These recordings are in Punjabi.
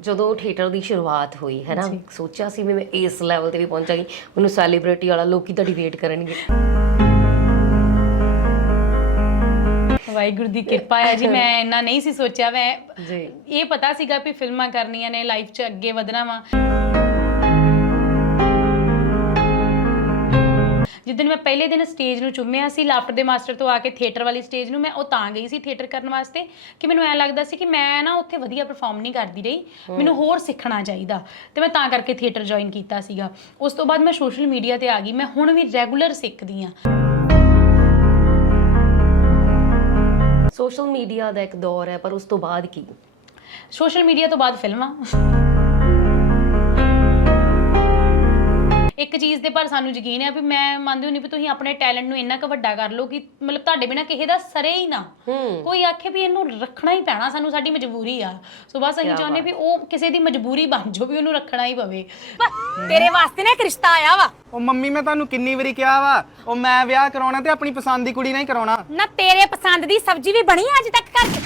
ਜਦੋਂ ਥੀਏਟਰ ਦੀ ਸ਼ੁਰੂਆਤ ਹੋਈ ਹੈ ਨਾ ਸੋਚਿਆ ਸੀ ਵੀ ਮੈਂ ਇਸ ਲੈਵਲ ਤੇ ਵੀ ਪਹੁੰਚਾਂਗੀ ਮੈਨੂੰ ਸੈਲੀਬ੍ਰਿਟੀ ਵਾਲਾ ਲੋਕੀ ਤੁਹਾਡੀ ਵੇਟ ਕਰਨਗੇ। ਵਾਹਿਗੁਰੂ ਦੀ ਕਿਰਪਾ ਹੈ ਜੀ ਮੈਂ ਇੰਨਾ ਨਹੀਂ ਸੀ ਸੋਚਿਆ ਮੈਂ ਜੀ। ਇਹ ਪਤਾ ਸੀਗਾ ਵੀ ਫਿਲਮਾਂ ਕਰਨੀਆਂ ਨੇ ਲਾਈਫ 'ਚ ਅੱਗੇ ਵਧਣਾ ਵਾ। ਜਿੱਦਣ ਮੈਂ ਪਹਿਲੇ ਦਿਨ ਸਟੇਜ ਨੂੰ ਚੁੰਮਿਆ ਸੀ ਲਾਫਟਰ ਦੇ ਮਾਸਟਰ ਤੋਂ ਆ ਕੇ ਥੀਏਟਰ ਵਾਲੀ ਸਟੇਜ ਨੂੰ ਮੈਂ ਉਹ ਤਾਂ ਗਈ ਸੀ ਥੀਏਟਰ ਕਰਨ ਵਾਸਤੇ ਕਿ ਮੈਨੂੰ ਐ ਲੱਗਦਾ ਸੀ ਕਿ ਮੈਂ ਨਾ ਉੱਥੇ ਵਧੀਆ ਪਰਫਾਰਮ ਨਹੀਂ ਕਰਦੀ ਰਹੀ ਮੈਨੂੰ ਹੋਰ ਸਿੱਖਣਾ ਚਾਹੀਦਾ ਤੇ ਮੈਂ ਤਾਂ ਕਰਕੇ ਥੀਏਟਰ ਜੁਆਇਨ ਕੀਤਾ ਸੀਗਾ। ਉਸ ਤੋਂ ਬਾਅਦ ਮੈਂ ਸੋਸ਼ਲ ਮੀਡੀਆ ਤੇ ਆ ਗਈ ਮੈਂ ਹੁਣ ਵੀ ਰੈਗੂਲਰ ਸਿੱਖਦੀ ਆ ਸੋਸ਼ਲ ਮੀਡੀਆ ਦਾ ਇੱਕ ਦੌਰ ਹੈ ਪਰ ਉਸ ਤੋਂ ਬਾਅਦ ਕੀ? ਸੋਸ਼ਲ ਮੀਡੀਆ ਤੋਂ ਬਾਅਦ ਫਿਲਮਾਂ। ਇੱਕ ਚੀਜ਼ ਦੇ ਪਰ ਸਾਨੂੰ ਯਕੀਨ ਹੈ ਵੀ ਮੈਂ ਮੰਨਦੀ ਹੁੰਦੀ ਵੀ ਤੁਸੀਂ ਆਪਣੇ ਟੈਲੈਂਟ ਨੂੰ ਇੰਨਾ ਕੁ ਵੱਡਾ ਕਰ ਲਓ ਕਿ ਮਤਲਬ ਤੁਹਾਡੇ ਬਿਨਾ ਕਿਸੇ ਦਾ ਸਰੇ ਹੀ ਨਾ। ਹੂੰ। ਕੋਈ ਆਖੇ ਵੀ ਇਹਨੂੰ ਰੱਖਣਾ ਹੀ ਪੈਣਾ ਸਾਨੂੰ ਸਾਡੀ ਮਜਬੂਰੀ ਆ। ਸੋ ਬਸ ਅਸੀਂ ਚਾਹੁੰਦੇ ਵੀ ਉਹ ਕਿਸੇ ਦੀ ਮਜਬੂਰੀ ਬਣ ਜਾਓ ਵੀ ਉਹਨੂੰ ਰੱਖਣਾ ਹੀ ਪਵੇ। ਤੇਰੇ ਵਾਸਤੇ ਨਾ ਇੱਕ ਰਿਸ਼ਤਾ ਆਇਆ ਵਾ। ਉਹ ਮੰਮੀ ਮੈਂ ਤੁਹਾਨੂੰ ਕਿੰਨੀ ਵਾਰੀ ਕਿਹਾ ਵਾ ਉਹ ਮੈਂ ਵਿਆਹ ਕਰਾਉਣਾ ਤੇ ਆਪਣੀ ਪਸੰਦ ਦੀ ਕੁੜੀ ਨਾਲ ਹੀ ਕਰਾਉਣਾ। ਨਾ ਤੇਰੇ ਪਸੰਦ ਦੀ ਸਬਜ਼ੀ ਵੀ ਬਣੀ ਅੱਜ ਤੱਕ ਘਰ 'ਚ?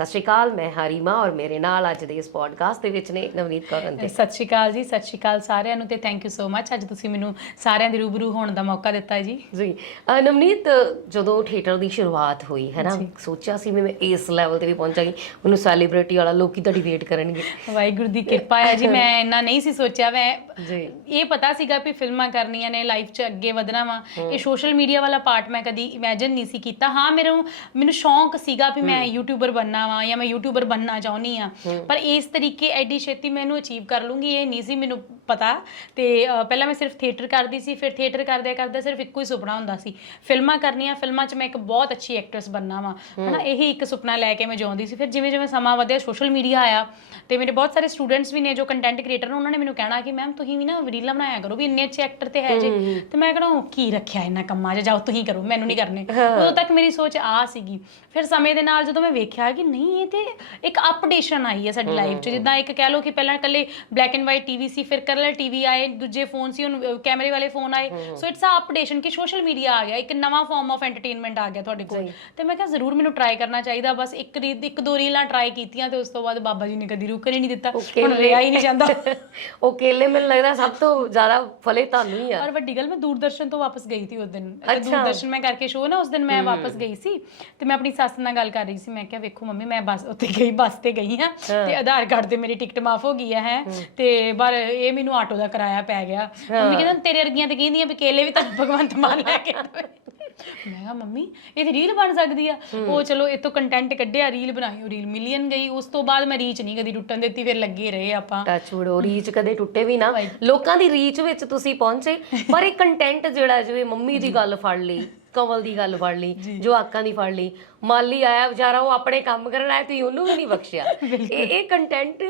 ਸਤਿ ਸ਼੍ਰੀ ਅਕਾਲ ਮੈਂ ਹਰੀਮਾ ਔਰ ਮੇਰੇ ਨਾਲ ਅੱਜ ਦੇ ਇਸ ਪੋਡਕਾਸਟ ਦੇ ਵਿੱਚ ਨੇ ਨਵਨੀਤ ਕੌਰ ਅੰਤੇ ਸਤਿ ਸ਼੍ਰੀ ਅਕਾਲ ਜੀ ਸਤਿ ਸ਼੍ਰੀ ਅਕਾਲ ਸਾਰਿਆਂ ਨੂੰ ਤੇ ਥੈਂਕ ਯੂ ਸੋ ਮੱਚ ਅੱਜ ਤੁਸੀਂ ਮੈਨੂੰ ਸਾਰਿਆਂ ਦੇ ਰੂਬਰੂ ਹੋਣ ਦਾ ਮੌਕਾ ਦਿੱਤਾ ਜੀ। ਜੀ। ਨਵਨੀਤ ਜਦੋਂ ਥੀਏਟਰ ਦੀ ਸ਼ੁਰੂਆਤ ਹੋਈ ਹੈ ਨਾ? ਸੋਚਿਆ ਸੀ ਮੈਂ ਇਸ ਲੈਵਲ ਤੇ ਵੀ ਪਹੁੰਚਾਂਗੀ ਮੈਨੂੰ ਸੈਲੀਬ੍ਰਿਟੀ ਵਾਲਾ ਲੋਕੀ ਤੁਹਾਡੀ ਵੇਟ ਕਰਨਗੇ। ਵਾਹਿਗੁਰੂ ਦੀ ਕਿਰਪਾ ਹੈ ਜੀ ਮੈਂ ਇੰਨਾ ਨਹੀਂ ਸੀ ਸੋਚਿਆ ਮੈਂ ਜੀ। ਇਹ ਪਤਾ ਸੀਗਾ ਵੀ ਫਿਲਮਾਂ ਕਰਨੀਆਂ ਨੇ ਲਾਈਫ 'ਚ ਅੱਗੇ ਵਧਣਾ ਵਾ। ਇਹ ਸੋਸ਼ਲ ਮੀਡੀਆ ਵਾਲਾ ਪਾਰਟ ਮੈਂ ਕਦੀ ਇਮੇਜਿਨ ਨਹੀਂ ਸੀ ਕੀਤਾ। ਹਾਂ ਮੈਨੂੰ ਮੈਨੂੰ ਸ਼ੌਂਕ ਸੀਗਾ ਵੀ ਮੈਂ ਯੂਟਿਊਬਰ ਬਣਨਾ ਵਾ ਜਾਂ ਮੈਂ ਯੂਟਿਊਬਰ ਬਣਨਾ ਚਾਹੁੰਦੀ ਆ ਪਰ ਇਸ ਤਰੀਕੇ ਐਡੀ ਛੇਤੀ ਮੈਨੂੰ ਅਚੀਵ ਕਰ ਲੂੰਗੀ ਇਹ ਨਹੀਂ ਸੀ ਮੈਨੂੰ ਪਤਾ। ਤੇ ਪਹਿਲਾਂ ਮੈਂ ਸਿਰਫ ਥੀਏਟਰ ਕਰਦੀ ਸੀ ਫਿਰ ਥੀਏਟਰ ਕਰਦੇ ਕਰਦੇ ਸਿਰਫ ਇੱਕੋ ਹੀ ਸੁਪਨਾ ਹੁੰਦਾ ਸੀ। ਫਿਲਮਾਂ ਕਰਨੀਆਂ ਫਿਲਮਾਂ 'ਚ ਮੈਂ ਇੱਕ ਬਹੁਤ ਅੱਛੀ ਐਕਟਰੈਸ ਬਣਨਾ ਵਾ। ਹਨਾ ਇਹੀ ਇੱਕ ਸੁਪਨਾ ਲੈ ਕੇ ਮੈਂ ਜਿਉਂਦੀ ਸੀ। ਫਿਰ ਜਿਵੇਂ ਜਿਵੇਂ ਸਮਾਂ ਵਧਿਆ ਸੋਸ਼ਲ ਮੀਡੀਆ ਆਇਆ ਤੇ ਮੇਰੇ ਬਹੁਤ ਸਾਰੇ ਸਟੂਡੈਂਟਸ ਵੀ ਨੇ ਜੋ ਕੰਟੈਂਟ ਕ੍ਰੀਏਟਰ ਨੇ ਉਹਨਾਂ ਨੇ ਮੈਨੂੰ ਕਹਿਣਾ ਕਿ ਮੈਮ ਤੁਸੀਂ ਵੀ ਨਾ ਰੀਲਾਂ ਬਣਾਇਆ ਕਰੋ ਵੀ ਇੰਨੇ ਅੱਛੇ ਐਕਟਰ ਤੇ ਹੈ ਜੇ। ਤੇ ਮੈਂ ਕਹਣਾ ਕੀ ਰੱਖਿਆ ਇਹਨਾਂ ਕੰਮਾਂ 'ਚ? ਜਾਓ ਤੁਸੀਂ ਕਰੋ ਮੈਨੂੰ ਨਹੀਂ ਕਰਨੇ। ਉਦੋਂ ਤੱਕ ਮੇਰੀ ਸੋਚ ਆ ਸੀਗੀ। ਫਿਰ ਸਮੇਂ ਦੇ ਨਾਲ ਜਦੋਂ ਮੈਂ ਵੇਖਿਆ ਕਿ ਨਹੀਂ ਇਹ ਤੇ ਇੱਕ ਅਪਡੇਸ਼ਨ ਆਈ ਹੈ ਸਾਡੀ ਲਾਈਫ 'ਚ। ਜਿੱਦਾਂ ਇੱਕ ਕਹਿ ਲਓ ਕਿ ਪਹਿਲਾਂ ਇਕੱਲੇ ਬਲੈਕ ਐਂਡ ਵਾਈਟ ਟੀਵੀ ਸੀ ਫਿਰ ਕਲਰ ਟੀਵੀ ਆਏ ਦੂਜੇ ਫੋਨ ਸੀ ਹੁਣ ਕੈਮਰੇ ਵਾਲੇ ਫੋਨ ਆਏ। ਸੋ ਇਟਸ ਅ ਅਪਡੇਸ਼ਨ ਕਿ ਸੋਸ਼ਲ ਮੀਡੀਆ ਆ ਗਿਆ ਇੱਕ ਨਵਾਂ ਫਾਰਮ ਆਫ ਐਂਟਰਟੇਨਮੈਂਟ ਆ ਗਿਆ ਤੁਹਾਡੇ ਕੋਲ। ਤੇ ਮੈਂ ਕਿਹਾ ਜ਼ਰੂਰ ਮੈਨੂੰ ਟਰਾਈ ਕਰਨਾ ਚਾਹੀਦਾ ਬਸ ਇੱਕ ਰੀ- ਇੱਕ ਦੋ ਰੀਲਾਂ ਟਰਾਈ ਕੀਤੀਆਂ ਤੇ ਉਸ ਤੋਂ ਬਾਅਦ ਬਾਬਾ ਜੀ ਨੇ ਕਦੀ ਰੁਕਣ ਹੀ ਨਹੀਂ ਦਿੱਤਾ ਹੁਣ ਰਿਹਾ ਹੀ ਨਹੀਂ ਜਾਂਦਾ। ਉਹ ਕੇਲੇ ਮੈਨੂੰ ਲੱਗਦਾ ਸਭ ਤੋਂ ਜ਼ਿਆਦਾ ਫਲੇ ਤੁਹਾਨੂੰ ਹੀ ਆ। ਔਰ ਵੱਡੀ ਗੱਲ ਮੈਂ ਦੂਰਦਰਸ਼ਨ ਤੋਂ ਵਾਪਸ ਗਈ ਸੀ ਉਸ ਦਿਨ। ਦੂਰਦਰਸ਼ਨ ਮੈਂ ਕਰਕੇ ਸ਼ੋਅ ਨਾ ਉਸ ਦਿਨ ਮੈਂ ਵਾਪਸ ਗਈ ਸੀ ਤੇ ਮੈਂ ਆਪਣੀ ਸੱਸ ਨਾਲ ਗੱਲ ਕਰ ਰਹੀ ਸੀ ਮੈਂ ਕਿਹਾ ਵੇਖੋ ਮੰਮੀ ਮੈਂ ਬੱਸ ਉੱਥੇ ਗਈ ਬੱਸ ਤੇ ਗਈ ਹਾਂ ਤੇ ਆਧਾਰ ਕਾਰਡ ਤੇ ਮੇਰੀ ਟਿਕਟ ਮਾਫ ਹੋ ਗਈ ਹੈਂ। ਤੇ ਪਰ ਇਹ ਮੈਨੂੰ ਆਟੋ ਦਾ ਕਿਰਾਇਆ ਪੈ ਗਿਆ। ਮੰਮੀ ਕਹਿੰਦਾ ਤੇਰੇ ਵਰਗੀਆਂ ਤੇ ਕਹਿੰਦੀਆਂ ਵੀ ਕੇਲੇ ਵੀ ਤਾਂ ਭਗਵੰਤ ਮਾਨ ਲੈ ਕੇ ਦੇਵੇ। ਮੈਂ ਕਿਹਾ ਮੰਮੀ ਇਹ ਤੇ ਰੀਲ ਬਣ ਸਕਦੀ ਆ। ਉਹ ਚਲੋ ਇਹ ਤੋਂ ਕੰਟੈਂਟ ਕੱਢਿਆ ਰੀਲ ਬਣਾਈ ਉਹ ਰੀਲ ਮਿਲੀਅਨ ਗਈ। ਉਸ ਤੋਂ ਬਾਅਦ ਮੈਂ ਰੀਚ ਨਹੀਂ ਕਦੀ ਟੁੱਟਣ ਦਿੱਤੀ ਫਿਰ ਲੱਗੇ ਰਹੇ ਆਪਾਂ। ਟੱਚ ਵੁੱਡ ਰੀਚ ਕਦੇ ਟੁੱਟੇ ਵੀ ਨਾ। ਲੋਕਾਂ ਦੀ ਰੀਚ ਵਿੱਚ ਤੁਸੀਂ ਪਹੁੰਚੇ ਪਰ ਇਹ ਕੰਟੈਂਟ ਜਿਹੜਾ ਜਿਵੇਂ ਮੰਮੀ ਦੀ ਗੱਲ ਫੜ ਲਈ ਕਵਲ ਦੀ ਗੱਲ ਫੜ ਲਈ ਜਵਾਕਾਂ ਦੀ ਫੜ ਲਈ ਮਾਲੀ ਆਇਆ ਵਿਚਾਰਾ ਉਹ ਆਪਣੇ ਕੰਮ ਕਰਨ ਆਇਆ ਤੁਸੀਂ ਉਹਨੂੰ ਵੀ ਨਹੀਂ ਬਖਸ਼ਿਆ। ਇਹ ਇਹ ਕੰਟੈਂਟ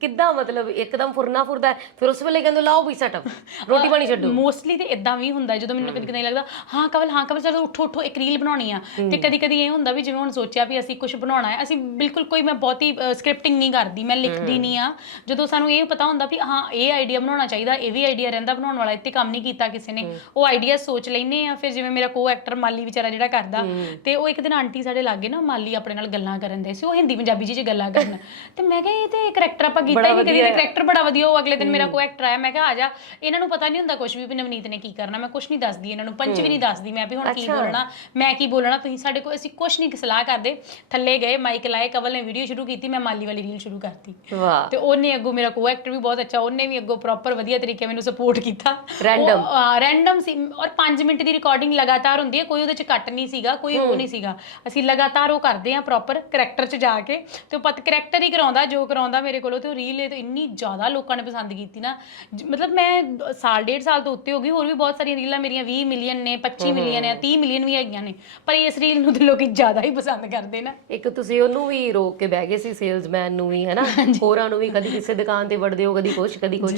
ਕਿੱਦਾਂ ਮਤਲਬ ਇੱਕਦਮ ਫੁਰਨਾ ਫੁਰਦਾ ਹੈ, ਫਿਰ ਉਸ ਵੇਲੇ ਕਹਿੰਦੇ ਲਾਓ ਵੀ ਸੈਟਅਪ ਰੋਟੀ ਪਾਣੀ ਛੱਡੋ। ਮੋਸਟਲੀ ਤੇ ਇਦਾਂ ਵੀ ਹੁੰਦਾ ਹੈ, ਜਦੋਂ ਮੈਨੂੰ ਕਦੀ ਕਦੀ ਲੱਗਦਾ ਹਾਂ ਕਵਲ ਹਾਂ ਕਵਲ ਚਲੋ ਉੱਠੋ ਉੱਠੋ ਇੱਕ ਰੀਲ ਬਣਾਉਣੀ ਆ। ਤੇ ਕਦੀ ਕਦੀ ਇਹ ਹੁੰਦਾ ਵੀ ਜਿਵੇਂ ਹੁਣ ਸੋਚਿਆ ਵੀ ਅਸੀਂ ਕੁਝ ਬਣਾਉਣਾ ਹੈ ਅਸੀਂ ਬਿਲਕੁਲ ਕੋਈ ਮੈਂ ਬਹੁਤੀ ਸਕ੍ਰਿਪਟਿੰਗ ਨਹੀਂ ਕਰਦੀ ਮੈਂ ਲਿਖਦੀ ਨਹੀਂ ਆ। ਜਦੋਂ ਸਾਨੂੰ ਇਹ ਪਤਾ ਹੁੰਦਾ ਵੀ ਹਾਂ ਇਹ ਆਈਡੀਆ ਬਣਾਉਣਾ ਚਾਹੀਦਾ ਇਹ ਵੀ ਆਈਡੀਆ ਰਹਿੰਦਾ ਬਣਾਉਣ ਵਾਲਾ ਇੱਥੇ ਕੰਮ ਨਹੀਂ ਕੀਤਾ ਕਿਸੇ ਨੇ। ਉਹ ਆਈਡੀਆ ਸੋਚ ਲੈਨੇ ਆ ਫਿਰ ਜਿਵੇਂ ਮੇਰਾ ਕੋ ਐਕਟਰ ਮਾਲੀ ਵਿਚਾਰਾ ਜਿਹੜਾ ਕਰਦਾ ਤੇ ਉਹ ਇੱਕ ਦਿਨ ਆਂਟੀ ਸਾਡੇ ਲਾਗੇ ਨਾ ਮਾਲੀ ਆਪਣੇ ਨਾਲ ਗੱਲਾਂ ਕਰਨ ਦੇ ਸੀ ਉਹ ਹਿੰਦੀ ਪੰਜਾਬੀ ਜੀ ਚ ਗੱਲਾਂ ਕਰਨ। ਤੇ ਮੈਂ ਕਿਹਾ ਇਹ ਤੇ ਕਰੈਕਟਰ ਆਪਾਂ ਕੀਤਾ ਹੀ ਨਹੀਂ ਕਦੀ ਕਰੈਕਟਰ ਬੜਾ ਵਧੀਆ ਉਹ ਅਗਲੇ ਦਿਨ ਮੇਰਾ ਕੋ ਐਕਟਰ ਆਇਆ ਮੈਂ ਕਿਹਾ ਆ ਜਾ। ਇਹਨਾਂ ਨੂੰ ਪਤਾ ਨਹੀਂ ਹੁੰਦਾ ਕੁਝ ਵੀ ਵੀ ਨਵਨੀਤ ਨੇ ਕੀ ਕਰਨਾ ਮੈਂ ਕੁਝ ਨਹੀਂ ਦੱਸਦੀ ਇਹਨਾਂ ਨੂੰ ਪੰਚ ਵੀ ਨਹੀਂ ਦੱਸਦੀ ਮੈਂ ਵੀ ਹੁਣ ਕੀ ਬੋਲਣਾ ਮੈਂ ਕੀ ਬੋਲਣਾ ਤੁਸੀਂ ਸਾਡੇ ਕੋਲ ਅਸੀਂ ਕੁਝ ਨਹੀਂ ਸਲਾਹ ਕਰਦੇ। ਥੱਲੇ ਗਏ ਮਾਈਕ ਲਾਏ ਕਵਲ ਨੇ ਵੀਡੀਓ ਸ਼ੁਰੂ ਕੀਤੀ ਮੈਂ ਮਾਲੀ ਵਾਲੀ ਰੀਲ ਸ਼ੁਰੂ ਕਰਤੀ। ਵਾਹ। ਤੇ ਉਹਨੇ ਅੱਗੋਂ ਮੇਰਾ ਕੋ ਐਕਟਰ ਵੀ ਬਹੁਤ ਅੱਛਾ ਉਹਨੇ ਵੀ ਅੱਗੋਂ ਪ੍ਰੋਪਰ ਵਧੀਆ ਤਰੀਕੇ ਮੈਨੂੰ ਸਪੋਰਟ ਕੀਤਾ। Random? ਰੈਂਡਮ ਸੀ ਔਰ 5 ਮਿੰਟ ਦੀ ਰਿਕਾਰਡਿੰਗ ਲਗਾਤਾਰ ਹੁੰਦੀ ਹੈ ਕੋਈ ਉਹਦੇ ਚ ਕੱਟ ਨਹੀਂ ਸੀਗਾ ਕੋਈ ਉਹ ਨਹੀਂ ਸੀਗਾ। ਅਸੀਂ ਲਗਾਤਾਰ ਉਹ ਕਰਦੇ ਆ ਪ੍ਰੋਪਰ ਕਰੈਕਟਰ ਚ ਜਾ ਕੇ ਤੇ ਉਹ ਪਤ ਕਰੈਕਟਰ ਹੀ ਕਰਾਉਂਦਾ ਜੋ ਕਰਾਉਂਦਾ ਮੇਰੇ ਕੋਲੋਂ ਤੇ ਉਹ ਰੀਲ ਇਹ ਤਾਂ ਇੰਨੀ ਜ਼ਿਆਦਾ ਲੋਕਾਂ ਨੇ ਪਸੰਦ ਕੀਤੀ ਨਾ ਜ- ਮਤਲਬ ਮੈਂ ਸਾਲ ਡੇਢ ਸਾਲ ਤੋਂ ਉੱਤੇ ਹੋ ਗਈ ਹੋਰ ਵੀ ਬਹੁਤ ਸਾਰੀਆਂ ਰੀਲਾਂ ਮੇਰੀਆਂ 20 ਮਿਲੀਅਨ ਨੇ 25 ਮਿਲੀਅਨ ਹੈ। 30 ਮਿਲੀਅਨ ਵੀ ਹੈਗੀਆਂ ਨੇ ਪਰ ਇਸ ਰੀਲ ਨੂੰ ਤੇ ਲੋਕੀ ਜ਼ਿਆਦਾ ਹੀ ਪਸੰਦ ਕਰਦੇ ਨਾ। ਇੱਕ ਤੁਸੀਂ ਉਹਨੂੰ ਵੀ ਰੋਕ ਕੇ ਬਹਿ ਗਏ ਸੀ ਸੇਲਜ਼ਮੈਨ ਨੂੰ ਵੀ ਹੈਨਾ? ਹੋਰਾਂ ਨੂੰ ਵੀ ਕਦੀ ਕਿਸੇ ਦੁਕਾਨ ਤੇ ਵੜਦੇ ਹੋ ਕਦੀ ਕੁਛ ਕਦੀ ਕੁਛ।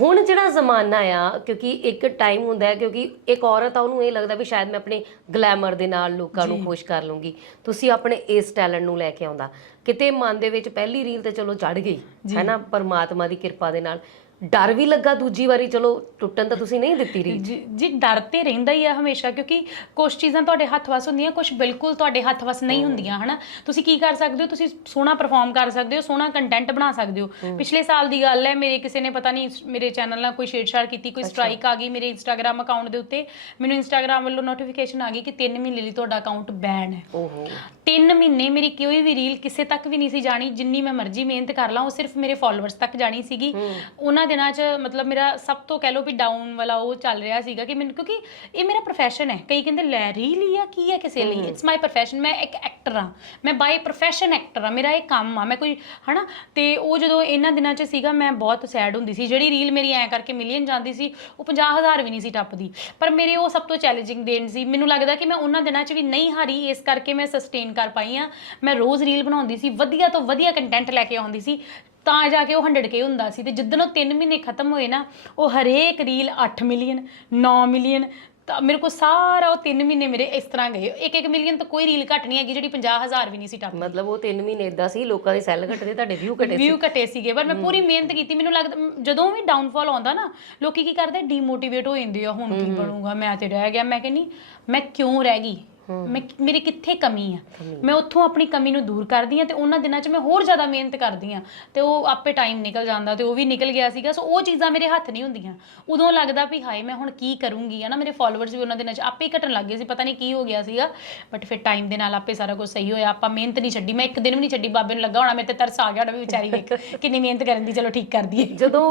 ਹੁਣ ਜਿਹੜਾ ਜ਼ਮਾਨਾ ਆ ਕਿਉਂਕਿ ਇੱਕ ਟਾਈਮ ਹੁੰਦਾ ਹੈ ਕਿਉਂਕਿ ਇੱਕ ਔਰਤ ਆ ਉਹਨੂੰ ਇਹ ਲੱਗਦਾ ਵੀ ਸ਼ਾਇਦ ਮੈਂ ਆਪਣੇ ਗਲੈਮਰ ਦੇ ਨਾਲ ਲੋਕਾਂ ਨੂੰ ਖੁਸ਼ ਕਰ ਲੂੰਗੀ। ਤੁਸੀਂ ਆਪਣੇ ਇਸ ਟੈਲੈਂਟ ਨੂੰ ਲੈ ਕੇ ਆਉਂਦਾ। ਕਿਤੇ ਮਨ ਦੇ ਵਿੱਚ ਪਹਿਲੀ ਰੀਲ ਤੇ ਚਲੋ ਚੜ ਗਈ ਹੈ ਨਾ ਪਰਮਾਤਮਾ ਦੀ ਕਿਰਪਾ ਦੇ ਨਾਲ। ਡਰ ਵੀ ਲੱਗਾ ਦੂਜੀ ਵਾਰੀ ਚਲੋ ਟੁੱਟਣ ਤਾਂ ਤੁਸੀਂ ਨਹੀਂ ਦਿੱਤੀ ਰੀਲ ਜੀ ਜੀ ਡਰ ਤੇ ਰਹਿੰਦਾ ਹੀ ਆ ਹਮੇਸ਼ਾ ਕਿਉਂਕਿ ਕੁਝ ਚੀਜ਼ਾਂ ਤੁਹਾਡੇ ਹੱਥ ਵਸ ਹੁੰਦੀਆਂ ਕੁਝ ਬਿਲਕੁਲ ਤੁਹਾਡੇ ਹੱਥ ਵਸ ਨਹੀਂ ਹੁੰਦੀਆਂ ਹਨਾ? ਤੁਸੀਂ ਕੀ ਕਰ ਸਕਦੇ ਹੋ? ਤੁਸੀਂ ਸੋਹਣਾ ਪਰਫਾਰਮ ਕਰ ਸਕਦੇ ਹੋ ਸੋਹਣਾ ਕੰਟੈਂਟ ਬਣਾ ਸਕਦੇ ਹੋ। ਪਿਛਲੇ ਸਾਲ ਦੀ ਗੱਲ ਹੈ ਮੇਰੇ ਕਿਸੇ ਨੇ ਪਤਾ ਨਹੀਂ ਮੇਰੇ ਚੈਨਲ ਨਾਲ ਕੋਈ ਛੇੜਛਾੜ ਕੀਤੀ ਕੋਈ ਸਟ੍ਰਾਈਕ ਆ ਗਈ ਮੇਰੇ ਇੰਸਟਾਗ੍ਰam ਅਕਾਊਂਟ ਦੇ ਉੱਤੇ। ਮੈਨੂੰ ਇੰਸਟਾਗ੍ਰam ਵੱਲੋਂ ਨੋਟੀਫਿਕੇਸ਼ਨ ਆ ਗਈ ਕਿ 3 ਮਹੀਨੇ ਲਈ ਤੁਹਾਡਾ ਅਕਾਊਂਟ ਬੈਨ ਹੈ। ਓਹੋ। 3 ਮਹੀਨੇ ਮੇਰੀ ਕੋਈ ਵੀ ਰੀਲ ਕਿਸੇ ਤੱਕ ਵੀ ਨਹੀਂ ਸੀ ਜਾਣੀ ਜਿੰਨੀ ਮੈਂ ਮਰਜ਼ੀ ਮਿਹਨਤ ਕਰ ਲਾਂ ਉਹ ਸਿਰਫ ਮੇਰੇ ਫਾਲੋਅਰਸ ਤੱਕ ਜਾਣੀ ਸੀਗੀ। ਉਹਨਾਂ ਦਿਨਾਂ 'ਚ ਮਤਲਬ ਮੇਰਾ ਸਭ ਤੋਂ ਕਹਿ ਲਓ ਵੀ ਡਾਊਨ ਵਾਲਾ ਉਹ ਚੱਲ ਰਿਹਾ ਸੀਗਾ ਕਿ ਮੈਨੂੰ ਕਿਉਂਕਿ ਇਹ ਮੇਰਾ profession ਹੈ। ਕਈ ਕਹਿੰਦੇ ਲੈ ਰੀਲ ਹੀ ਆ ਕੀ ਹੈ ਕਿਸੇ ਲਈ? ਇਟਸ ਮਾਈ profession ਮੈਂ ਇੱਕ ਐਕਟਰ ਆ ਮੈਂ ਬਾਈ profession ਐਕਟਰ ਆ ਮੇਰਾ ਇਹ ਕੰਮ ਆ। ਮੈਂ ਕੋਈ ਹਨਾ? ਤੇ ਉਹ ਜਦੋਂ ਇਹਨਾਂ ਦਿਨਾਂ 'ਚ ਸੀਗਾ ਮੈਂ ਬਹੁਤ ਸੈਡ ਹੁੰਦੀ ਸੀ। ਜਿਹੜੀ ਰੀਲ ਮੇਰੀ ਐ ਕਰਕੇ ਮਿਲੀਅਨ ਜਾਂਦੀ ਸੀ ਉਹ 50000 ਵੀ ਨਹੀਂ ਸੀ ਟੱਪਦੀ। ਪਰ ਮੇਰੇ ਉਹ ਸਭ ਤੋਂ ਚੈਲੰਜਿੰਗ ਦਿਨ ਸੀ। ਮੈਨੂੰ ਲੱਗਦਾ ਕਿ ਮੈਂ ਉਹਨਾਂ ਦਿਨਾਂ 'ਚ ਵੀ ਨਹੀਂ ਹਾਰੀ। ਇਸ ਕਰਕੇ ਮੈਂ ਸਸਟੇਨ ਕਰ ਪਾਈ ਆ ਮੈਂ ਰੋਜ਼ ਰੀਲ ਬਣਾਉਂਦੀ ਸੀ। ਵਧੀਆ ਤੋਂ ਵਧੀਆ ਕੰਟੈਂਟ ਲੈ ਕੇ ਆਉਂਦੀ ਸੀ। ਤਾਂ ਜਾ ਕੇ ਉਹ 100k ਹੁੰਦਾ ਸੀ ਤੇ ਜਿੱਦਣ ਉਹ 3 ਮਹੀਨੇ ਖਤਮ ਹੋਏ ਨਾ ਉਹ ਹਰੇਕ ਰੀਲ 8 ਮਿਲੀਅਨ 9 ਮਿਲੀਅਨ ਤਾਂ ਮੇਰੇ ਕੋਲ ਸਾਰਾ ਉਹ 3 ਮਹੀਨੇ ਮੇਰੇ ਇਸ ਤਰ੍ਹਾਂ ਗਏ। ਇੱਕ ਇੱਕ ਮਿਲੀਅਨ ਤਾਂ ਕੋਈ ਰੀਲ ਘੱਟ ਨਹੀਂ ਹੈਗੀ ਜਿਹੜੀ 50000 ਵੀ ਨਹੀਂ ਸੀ ਟੱਪ। ਮਤਲਬ ਉਹ 3 ਮਹੀਨੇ ਇਦਾਂ ਸੀ ਲੋਕਾਂ ਦੇ ਸੈੱਲ ਘਟਦੇ ਤੁਹਾਡੇ ਵਿਊ ਘਟੇ ਸੀ। ਵਿਊ ਘਟੇ ਸੀਗੇ ਪਰ ਮੈਂ ਪੂਰੀ ਮਿਹਨਤ ਕੀਤੀ ਮੈਨੂੰ ਲੱਗਦਾ ਜਦੋਂ ਵੀ ਡਾਊਨਫਾਲ ਆਉਂਦਾ ਨਾ ਲੋਕੀ ਕੀ ਕਰਦੇ ਡੀਮੋਟੀਵੇਟ ਹੋ ਜਾਂਦੇ ਆ ਹੁਣ ਕੀ ਬਣੂਗਾ ਮੈਂ ਤੇ ਰਹਿ ਗਿਆ ਮੈਂ ਕਹਿੰਨੀ ਮੈਂ ਕਿਉਂ ਰਹਿ ਗਈ? ਮੈਂ ਮੇਰੀ ਕਿੱਥੇ ਕਮੀ ਆ? ਮੈਂ ਉੱਥੋਂ ਆਪਣੀ ਕਮੀ ਨੂੰ ਦੂਰ ਕਰਦੀ ਆ ਤੇ ਉਹਨਾਂ ਦਿਨਾਂ 'ਚ ਮੈਂ ਹੋਰ ਜ਼ਿਆਦਾ ਮਿਹਨਤ ਕਰਦੀ ਆ ਤੇ ਉਹ ਆਪੇ ਟਾਈਮ ਨਿਕਲ ਜਾਂਦਾ ਤੇ ਉਹ ਵੀ ਨਿਕਲ ਗਿਆ ਸੀਗਾ। ਸੋ ਉਹ ਚੀਜ਼ਾਂ ਮੇਰੇ ਹੱਥ ਨਹੀਂ ਹੁੰਦੀਆਂ। ਉਦੋਂ ਲੱਗਦਾ ਵੀ ਹਾਏ ਮੈਂ ਹੁਣ ਕੀ ਕਰੂੰਗੀ? ਨਾ ਮੇਰੇ ਫਾਲੋਅਰਸ ਵੀ ਉਹਨਾਂ ਦਿਨਾਂ 'ਚ ਆਪੇ ਹੀ ਘਟਣ ਲੱਗ ਗਏ ਸੀ। ਪਤਾ ਨਹੀਂ ਕੀ ਹੋ ਗਿਆ ਸੀਗਾ। ਬਟ ਫਿਰ ਟਾਈਮ ਦੇ ਨਾਲ ਆਪੇ ਸਾਰਾ ਕੁਝ ਸਹੀ ਹੋਇਆ। ਆਪਾਂ ਮਿਹਨਤ ਨਹੀਂ ਛੱਡੀ। ਮੈਂ ਇੱਕ ਦਿਨ ਵੀ ਨਹੀਂ ਛੱਡੀ। ਬਾਬੇ ਨੂੰ ਲੱਗਾ ਹੋਣਾ ਮੇਰੇ ਤੇ ਤਰਸ ਆ ਗਿਆ। ਹੋਣਾ ਵੀ ਵਿਚਾਰੀ ਵੇਖ ਕਿੰਨੀ ਮਿਹਨਤ ਕਰਨ ਦੀ। ਚਲੋ ਠੀਕ ਕਰ ਦਈਏ। ਜਦੋਂ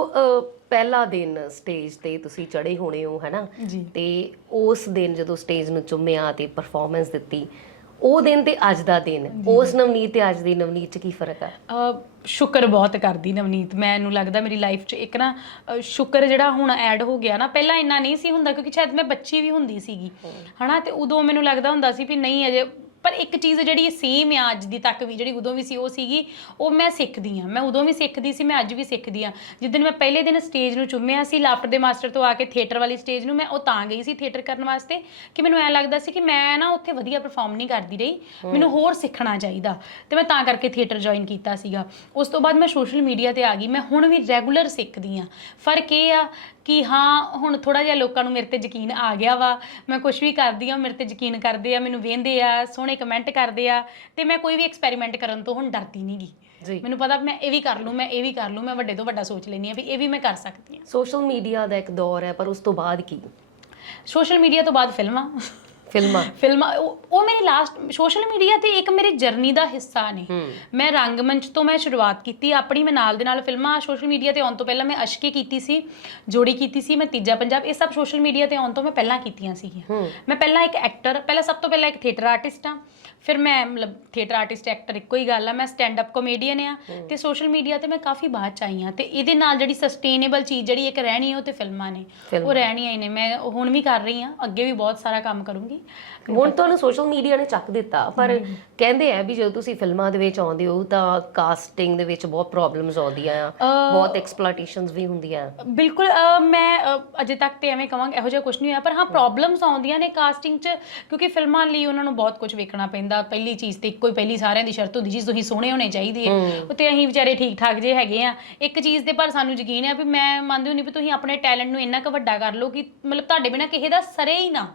ਪਹਿਲਾ ਦਿਨ ਸਟੇਜ ਤੇ ਤੁਸੀਂ ਚੜੇ ਹੋਣੇ ਹੋ ਹੈਨਾ। ਤੇ ਉਸ ਦਿਨ ਜਦੋਂ ਸਟੇਜ ਨੂੰ ਚੁੰਮਿਆ ਤੇ ਪਰਫਾਰਮੈਂਸ ਦਿੱਤੀ ਉਹ ਦਿਨ ਤੇ ਅੱਜ ਦਾ ਦਿਨ ਉਸ ਨਵਨੀਤ ਤੇ ਅੱਜ ਦੀ ਨਵਨੀਤ ਚ ਕੀ ਫ਼ਰਕ ਆ? ਸ਼ੁਕਰ ਬਹੁਤ ਕਰਦੀ ਨਵਨੀਤ। ਮੈਨੂੰ ਲੱਗਦਾ ਮੇਰੀ ਲਾਈਫ 'ਚ ਇੱਕ ਨਾ ਸ਼ੁਕਰ ਜਿਹੜਾ ਹੁਣ ਐਡ ਹੋ ਗਿਆ ਨਾ ਪਹਿਲਾਂ ਇੰਨਾ ਨਹੀਂ ਸੀ ਹੁੰਦਾ ਕਿਉਂਕਿ ਸ਼ਾਇਦ ਮੈਂ ਬੱਚੀ ਵੀ ਹੁੰਦੀ ਸੀਗੀ। ਹਨਾ ਤੇ ਉਦੋਂ ਮੈਨੂੰ ਲੱਗਦਾ ਹੁੰਦਾ ਸੀ ਵੀ ਨਹੀਂ ਅਜੇ ਪਰ ਇੱਕ ਚੀਜ਼ ਜਿਹੜੀ ਸੇਮ ਆ ਅੱਜ ਦੀ ਤੱਕ ਵੀ ਜਿਹੜੀ ਉਦੋਂ ਵੀ ਸੀ ਉਹ ਸੀਗੀ ਉਹ ਮੈਂ ਸਿੱਖਦੀ ਆ ਮੈਂ ਉਦੋਂ ਵੀ ਸਿੱਖਦੀ ਸੀ ਮੈਂ ਅੱਜ ਵੀ ਸਿੱਖਦੀ ਆ ਜਿੱਦਣ ਮੈਂ ਪਹਿਲੇ ਦਿਨ ਸਟੇਜ ਨੂੰ ਚੁੰਮਿਆ ਸੀ ਲਾਫਟਰ ਦੇ ਮਾਸਟਰ ਤੋਂ ਆ ਕੇ ਥੀਏਟਰ ਵਾਲੀ ਸਟੇਜ ਨੂੰ ਮੈਂ ਉਹ ਤਾਂ ਗਈ ਸੀ ਥੀਏਟਰ ਕਰਨ ਵਾਸਤੇ ਕਿ ਮੈਨੂੰ ਐ ਲੱਗਦਾ ਸੀ ਕਿ ਮੈਂ ਨਾ ਉੱਥੇ ਵਧੀਆ ਪਰਫਾਰਮ ਨਹੀਂ ਕਰਦੀ ਰਹੀ। ਮੈਨੂੰ ਹੋਰ ਸਿੱਖਣਾ ਚਾਹੀਦਾ ਤੇ ਮੈਂ ਤਾਂ ਕਰਕੇ ਥੀਏਟਰ ਜੁਆਇਨ ਕੀਤਾ ਸੀਗਾ। ਉਸ ਤੋਂ ਬਾਅਦ ਮੈਂ ਸੋਸ਼ਲ ਮੀਡੀਆ ਤੇ ਆ ਗਈ। ਮੈਂ ਹੁਣ ਵੀ ਰੈਗੂਲਰ ਸਿੱਖਦੀ ਆ ਫ਼ਰਕ ਇਹ ਆ ਕਿ ਹਾਂ ਹੁਣ ਥੋੜਾ ਜਿਹਾ ਲੋਕਾਂ ਨੂੰ ਮੇਰੇ ਤੇ ਯਕੀਨ ਆ ਗਿਆ ਵਾ। ਮੈਂ ਕੁਝ ਵੀ ਕਰਦੀ ਆ ਮੇਰੇ ਤੇ ਯਕੀਨ ਕਰਦੇ ਆ ਮੈਨੂੰ ਵੇਂਦੇ ਆ ਸੋਹਣੇ ਕਮੈਂਟ ਕਰਦੇ ਆ ਤੇ ਮੈਂ ਕੋਈ ਵੀ ਐਕਸਪੈਰੀਮੈਂਟ ਕਰਨ ਤੋਂ ਹੁਣ ਡਰਦੀ ਨਹੀਂਗੀ ਜੀ। ਮੈਨੂੰ ਪਤਾ ਮੈਂ ਇਹ ਵੀ ਕਰ ਲੂੰ ਮੈਂ ਇਹ ਵੀ ਕਰ ਲੂੰ ਮੈਂ ਵੱਡੇ ਤੋਂ ਵੱਡਾ ਸੋਚ ਲੈਂਦੀ ਆ ਵੀ ਇਹ ਵੀ ਮੈਂ ਕਰ ਸਕਦੀ ਆ ਸੋਸ਼ਲ ਮੀਡੀਆ ਦਾ ਇੱਕ ਦੌਰ ਹੈ ਪਰ ਉਸ ਤੋਂ ਬਾਅਦ ਕੀ? ਸੋਸ਼ਲ ਮੀਡੀਆ ਤੋਂ ਬਾਅਦ ਫਿਲਮਾਂ। ਫਿਲਮਾਂ? ਫਿਲਮਾਂ ਉਹ ਉਹ ਮੇਰੀ ਲਾਸਟ ਸੋਸ਼ਲ ਮੀਡੀਆ ਤੇ ਇੱਕ ਮੇਰੀ ਜਰਨੀ ਦਾ ਹਿੱਸਾ ਨੇ। ਮੈਂ ਰੰਗਮੰਚ ਤੋਂ ਮੈਂ ਸ਼ੁਰੂਆਤ ਕੀਤੀ ਆਪਣੀ ਮੈਂ ਨਾਲ ਦੇ ਨਾਲ ਫਿਲਮਾਂ ਸੋਸ਼ਲ ਮੀਡੀਆ ਤੇ ਆਉਣ ਤੋਂ ਪਹਿਲਾਂ ਮੈਂ ਅਸ਼ਕੇ ਕੀਤੀ ਸੀ ਜੋੜੀ ਕੀਤੀ ਸੀ ਮੈਂ ਤੀਜਾ ਪੰਜਾਬ ਇਹ ਸਭ ਸੋਸ਼ਲ ਮੀਡੀਆ ਤੇ ਆਉਣ ਤੋਂ ਮੈਂ ਪਹਿਲਾਂ ਕੀਤੀਆਂ ਸੀਗੀਆਂ। ਮੈਂ ਪਹਿਲਾਂ ਇੱਕ ਐਕਟਰ ਪਹਿਲਾਂ ਸਭ ਤੋਂ ਪਹਿਲਾਂ ਇੱਕ ਥੀਏਟਰ ਆਰਟਿਸਟ ਆ ਫਿਰ ਮੈਂ ਮਤਲਬ ਥੀਏਟਰ ਆਰਟਿਸਟ ਐਕਟਰ ਇੱਕੋ ਹੀ ਗੱਲ ਆ ਮੈਂ ਸਟੈਂਡ ਅਪ ਕਾਮੇਡੀਅਨ ਆ ਤੇ ਸੋਸ਼ਲ ਮੀਡੀਆ ਤੇ ਮੈਂ ਕਾਫੀ ਬਾਅਦ ਚ ਆਈ ਆ ਤੇ ਇਹਦੇ ਨਾਲ ਜਿਹੜੀ ਸਸਟੇਨੇਬਲ ਚੀਜ਼ ਜਿਹੜੀ ਇੱਕ ਰਹਿਣੀ ਉਹ ਤੇ ਫਿਲਮਾਂ ਨੇ। ਉਹ ਰਹਿਣੀਆਂ ਹੀ ਨੇ ਮੈਂ ਹੁਣ ਵੀ ਕਰ ਰਹੀ ਆ ਅੱਗੇ ਵੀ ਬਹੁਤ ਸਾਰਾ ਕੰਮ ਕਰੂੰਗੀ ਹੁਣ ਤੁਹਾਨੂੰ ਸੋਸ਼ਲ ਮੀਡੀਆ ਨੇ ਚੱਕ ਦਿੱਤਾ ਪਰ ਕਹਿੰਦੇ ਆ ਵੀ ਜਦੋਂ ਤੁਸੀਂ ਫਿਲਮਾਂ ਦੇ ਵਿੱਚ ਆਉਂਦੇ ਹੋ ਤਾਂ ਕਾਸਟਿੰਗ ਦੇ ਵਿੱਚ ਬਹੁਤ ਪ੍ਰੋਬਲਮਸ ਆਉਂਦੀਆਂ ਆ ਬਹੁਤ ਐਕਸਪਲੋਇਟੇਸ਼ਨਸ ਵੀ ਹੁੰਦੀਆਂ ਬਿਲਕੁਲ ਮੈਂ ਅਜੇ ਤੱਕ ਤੇ ਐਵੇਂ ਕਵਾਂਗੇ ਇਹੋ ਜਿਹਾ ਕੁਝ ਨਹੀਂ ਹੋਇਆ ਪਰ ਹਾਂ ਪ੍ਰੋਬਲਮਸ ਆਉਂਦੀਆਂ ਨੇ ਕਾਸਟਿੰਗ 'ਚ ਕਿਉਂਕਿ ਫਿਲਮਾਂ ਲਈ ਉਹਨਾਂ ਨੂੰ ਬਹੁਤ ਕੁਝ ਵੇਖਣਾ ਪੈਂਦਾ ਪਹਿਲੀ ਚੀਜ਼ ਤੇ ਇੱਕੋ ਹੀ ਪਹਿਲੀ ਸਾਰਿਆਂ ਦੀ ਸ਼ਰਤ ਹੁੰਦੀ ਜੀ ਤੁਸੀਂ ਸੋਹਣੇ ਹੋਣੇ ਚਾਹੀਦੇ ਆ ਉੱਤੇ ਅਸੀਂ ਵਿਚਾਰੇ ਠੀਕ ਠਾਕ ਜੇ ਹੈਗੇ ਆ। ਇੱਕ ਚੀਜ਼ ਤੇ ਪਰ ਸਾਨੂੰ ਯਕੀਨ ਹੈ ਵੀ ਮੈਂ ਮੰਨਦੀ ਹੁੰਦੀ ਵੀ ਤੁਸੀਂ ਆਪਣੇ ਟੈਲੈਂਟ ਨੂੰ ਇੰਨਾ ਕੁ ਵੱਡਾ ਕਰ ਲਓ ਕਿ ਮਤਲਬ ਤੁਹਾਡੇ ਬਿਨਾ ਕਿਸੇ ਦਾ ਸਰੇ ਹੀ ਨਾ।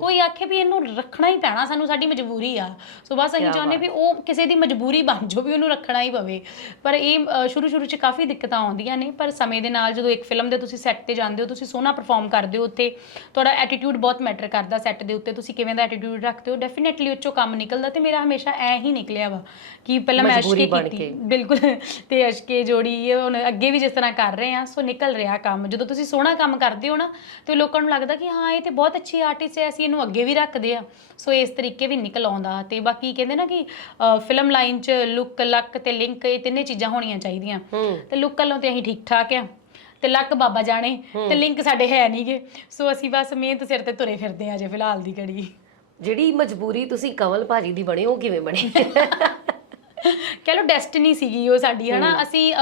ਕੋਈ ਆਖੇ ਵੀ ਇਹਨੂੰ ਰੱਖਣਾ ਹੀ ਪੈਣਾ ਸਾਨੂੰ ਸਾਡੀ ਮਜਬੂਰੀ ਆ। ਸੋ ਬਸ ਅਸੀਂ ਚਾਹੁੰਦੇ ਵੀ ਉਹ ਕਿਸੇ ਦੀ ਮਜਬੂਰੀ ਬਣ ਜਾਓ ਵੀ ਉਹਨੂੰ ਰੱਖਣਾ ਹੀ ਪਵੇ। ਪਰ ਇਹ ਸ਼ੁਰੂ ਸ਼ੁਰੂ 'ਚ ਕਾਫੀ ਦਿੱਕਤਾਂ ਆਉਂਦੀਆਂ ਨੇ ਪਰ ਸਮੇਂ ਦੇ ਨਾਲ ਜਦੋਂ ਇੱਕ ਫਿਲਮ ਦੇ ਤੁਸੀਂ ਸੈੱਟ ਤੇ ਜਾਂਦੇ ਹੋ ਤੁਸੀਂ ਸੋਹਣਾ ਪਰਫਾਰਮ ਕਰਦੇ ਹੋ ਉੱਥੇ ਤੁਹਾਡਾ ਐਟੀਟਿਊਡ ਬਹੁਤ ਮੈਟਰ ਕਰਦਾ ਸੈੱਟ ਦੇ ਉੱਤੇ ਤੁਸੀਂ ਕਿਵੇਂ ਦਾ ਐਟੀਟਿਊਡ ਰੱਖਦੇ ਹੋ ਡੈਫੀਨਿਟਲੀ ਉਹ 'ਚੋਂ ਕੰਮ ਨਿਕਲਦਾ ਤੇ ਮੇਰਾ ਹਮੇਸ਼ਾ ਐ ਹੀ ਨਿਕਲਿਆ ਵਾ ਕਿ ਪਹਿਲਾਂ ਮੈਂ ਅਸ਼ਕੇ ਕੀਤੀ। ਬਿਲਕੁਲ ਤੇ ਅਸ਼ਕੇ ਜੋੜੀ ਇਹ ਹੁਣ ਅੱਗੇ ਵੀ ਜਿਸ ਤਰ੍ਹਾਂ ਕਰ ਰਹੇ ਆ ਸੋ ਨਿਕਲ ਰਿਹਾ ਕੰਮ। ਜਦੋਂ ਤੁਸੀਂ ਸੋਹਣਾ ਕੰਮ ਕਰਦੇ ਹੋ ਨਾ ਤੇ ਲੋਕਾਂ ਨੂੰ ਲੱਗਦਾ ਕਿ ਹਾਂ ਇਹ ਤੇ ਬਹੁਤ ਅੱਛੀ ਆਰਟਿਸਟ ਹੈ ਅਸੀਂ ਇਹਨੂੰ ਅੱਗੇ ਵੀ ਰੱਖਦੇ ਆ। ਸੋ ਇਸ ਤਰੀਕੇ ਵੀ ਨਿਕਲ ਆਉਂਦਾ ਤੇ ਬਾਕੀ ਕਹਿੰਦੇ ਨਾ ਕਿ ਫਿਲਮ ਲਾਈਨ 'ਚ ਲੁੱਕ ਲੱਕ ਤੇ ਲਿੰਕ ਇਹ ਤਿੰਨੇ ਚੀਜ਼ਾਂ ਹੋਣੀਆਂ ਚਾਹੀਦੀਆਂ। ਤੇ ਲੁੱਕ ਵੱਲੋਂ ਤੇ ਅਸੀਂ ਠੀਕ ਠਾਕ ਆ। ਤੇ ਲੱਕ ਬਾਬਾ ਜਾਣੇ ਤੇ ਲਿੰਕ ਸਾਡੇ ਹੈ ਨਹੀਂਗੇ ਸੋ ਅਸੀਂ ਬਸ ਮਿਹਨਤ ਸਿਰ ਤੇ ਤੁਰੇ ਫਿਰਦੇ ਆ ਜੇ ਫਿਲਹਾਲ ਦੀ ਘੜੀ। ਜਿਹੜੀ ਮਜਬੂਰੀ ਤੁਸੀਂ ਕਮਲ ਭਾਜੀ ਦੀ ਬਣੇ ਉਹ ਕਿਵੇਂ ਬਣੇ? ਕਹਿ ਲਓ ਡੈਸਟੀਨੀ ਸੀਗੀ ਉਹ ਸਾਡੀ ਹਨਾ? ਅਸੀਂ